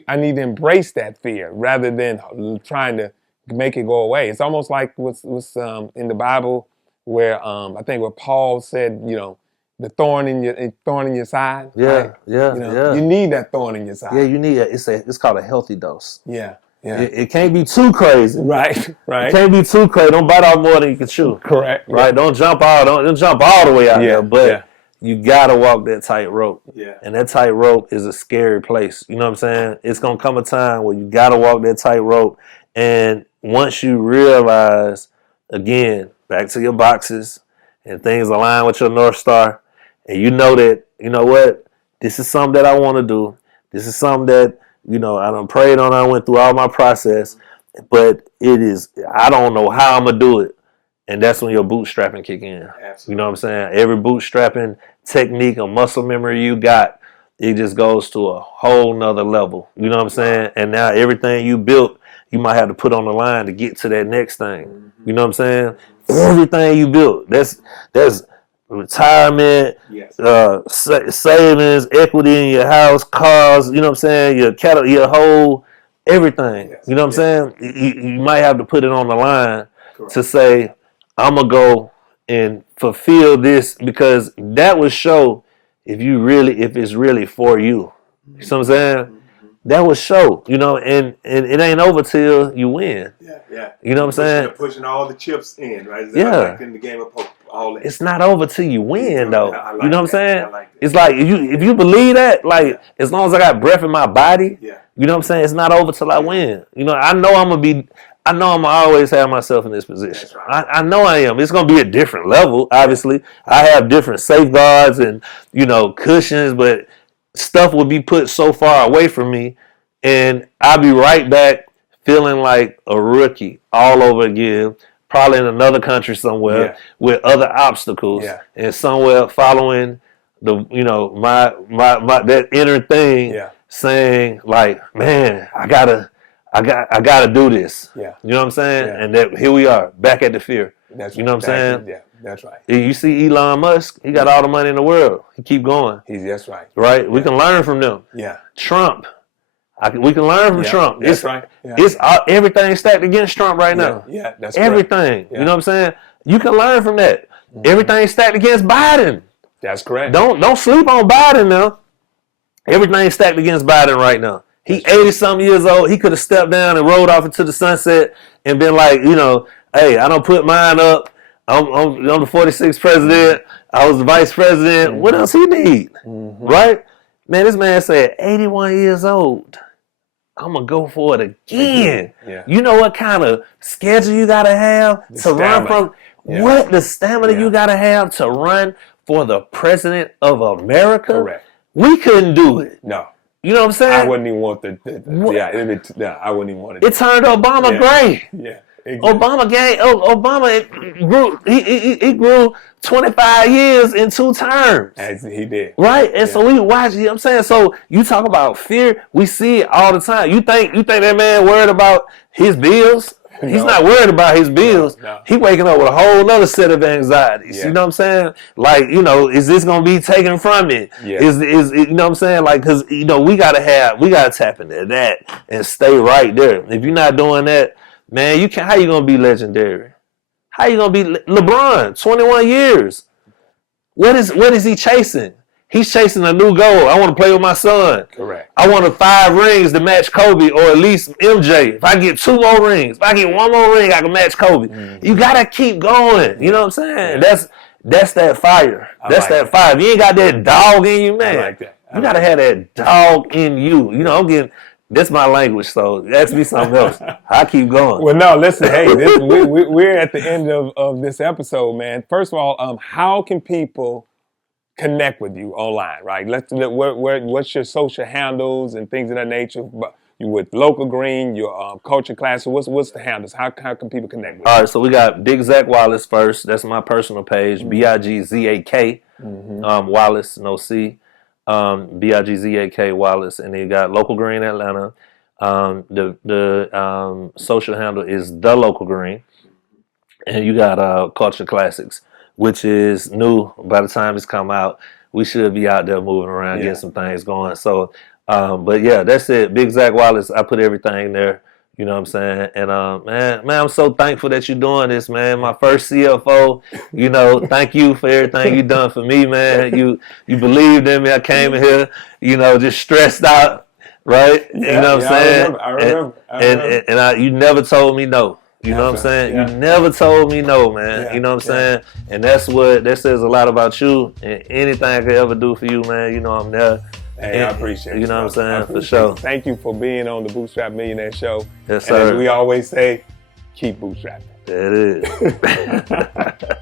I need to embrace that fear rather than trying to make it go away. It's almost like what's in the Bible where I think what Paul said, the thorn in your side. Yeah, right? yeah. You need that thorn in your side. Yeah, you need it. It's called a healthy dose. Yeah. It can't be too crazy. Right. It can't be too crazy. Don't bite off more than you can chew. Correct. Right. Yeah. Don't jump all the way out there. But you gotta walk that tight rope. Yeah. And that tight rope is a scary place. You know what I'm saying? It's gonna come a time where you gotta walk that tight rope. And once you realize, again, back to your boxes and things align with your North Star, and you know that, you know what, this is something that I want to do. This is something that, I done prayed on, I went through all my process, but I don't know how I'm going to do it. And that's when your bootstrapping kick in. Absolutely. You know what I'm saying? Every bootstrapping technique or muscle memory you got, it just goes to a whole nother level. You know what I'm saying? And now everything you built, you might have to put on the line to get to that next thing. You know what I'm saying? Everything you built, that's retirement, savings, equity in your house, cars, you know what I'm saying? Your cattle, your whole everything. You know what I'm saying? You might have to put it on the line to say, I'm going to go and fulfill this, because that would show if it's really for you. You know what I'm saying? That would show, and it ain't over till you win. Yeah. You know what I'm saying? Pushing all the chips in, right? Like in the game of poker, all that. It's not over till you win, though. Like you know what I'm saying? I like that. It's like if you believe that, like as long as I got breath in my body, you know what I'm saying? It's not over till I win. I know I'm gonna always have myself in this position. Right. I know I am. It's gonna be a different level, obviously. I have different safeguards and cushions, but stuff will be put so far away from me, and I'll be right back feeling like a rookie all over again, probably in another country somewhere with other obstacles, and somewhere following the my that inner thing saying like, man, I gotta do this. You know what I'm saying? And that here we are back at the fear. That's you know what I'm saying? Yeah, that's right. You see Elon Musk, he got all the money in the world. He keep going. That's right. Right? We can learn from them. Yeah. Trump. We can learn from Trump. That's right. Yeah. It's everything stacked against Trump right now. Yeah, that's everything. You know what I'm saying? You can learn from that. Everything stacked against Biden. That's correct. Don't sleep on Biden now. Everything stacked against Biden right now. He 80-something years old. He could have stepped down and rode off into the sunset and been like, hey, I don't put mine up. I'm the 46th president. I was the vice president. Mm-hmm. What else he need? Mm-hmm. Right? Man, this man said, 81 years old. I'm going to go for it again. Yeah. You know what kind of schedule you got to have to run from? Yeah. What the stamina you got to have to run for the president of America? Correct. We couldn't do it. No. You know what I'm saying? I wouldn't even want I wouldn't even want it. It turned Obama gray. Yeah. Exactly. Obama grew. He grew 25 years in 2 terms. As he did. Right? And so we watch, you know what I'm saying? So you talk about fear, we see it all the time. You think that man worried about his bills? He's not worried about his bills. No. He waking up with a whole other set of anxieties. Yeah. You know what I'm saying? Like, you know, is this gonna be taken from it? Yeah. Is you know what I'm saying? Like, cause you know, we gotta tap into that and stay right there. If you're not doing that, man, how you gonna be legendary? How you gonna be LeBron? 21 years. What is he chasing? He's chasing a new goal. I want to play with my son. Correct. I want 5 rings to match Kobe or at least MJ. If I get 2 more rings, if I get 1 more ring, I can match Kobe. Mm-hmm. You gotta keep going. You know what I'm saying? Yeah. That's that fire. That's that fire. If you ain't got that dog in you, man. I like that. You gotta have that dog in you. You know, this my language, so ask me something else. I keep going. Well, no, listen, hey, we're at the end of this episode, man. First of all, how can people connect with you online, right? What's your social handles and things of that nature? You with Local Green, your culture class. What's the handles? How can people connect with you? All right, so we got Big Zak Wallace first. That's my personal page, BIGZAK, Wallace, no C. BIGZAK Wallace, and then you got Local Green Atlanta. The social handle is The Local Green, and you got Culture Classics, which is new. By the time it's come out, we should be out there moving around, getting some things going. So, but yeah, that's it. Big Zak Wallace. I put everything there. You know what I'm saying? And man, I'm so thankful that you're doing this, man. My first CFO, you know, thank you for everything you done for me, man. You believed in me. I came in here, you know, just stressed out, right? Yeah, you know what I'm saying? I remember. And you never told me no. You know what I'm saying? Yeah. You never told me no, man. Yeah, you know what I'm saying? And that says a lot about you. And anything I could ever do for you, man, you know I'm there. Hey, I appreciate it. You know what I'm saying? For sure. Thank you for being on the Bootstrapped Millionaire Show. Yes, sir. And as we always say, keep bootstrapping. There it is.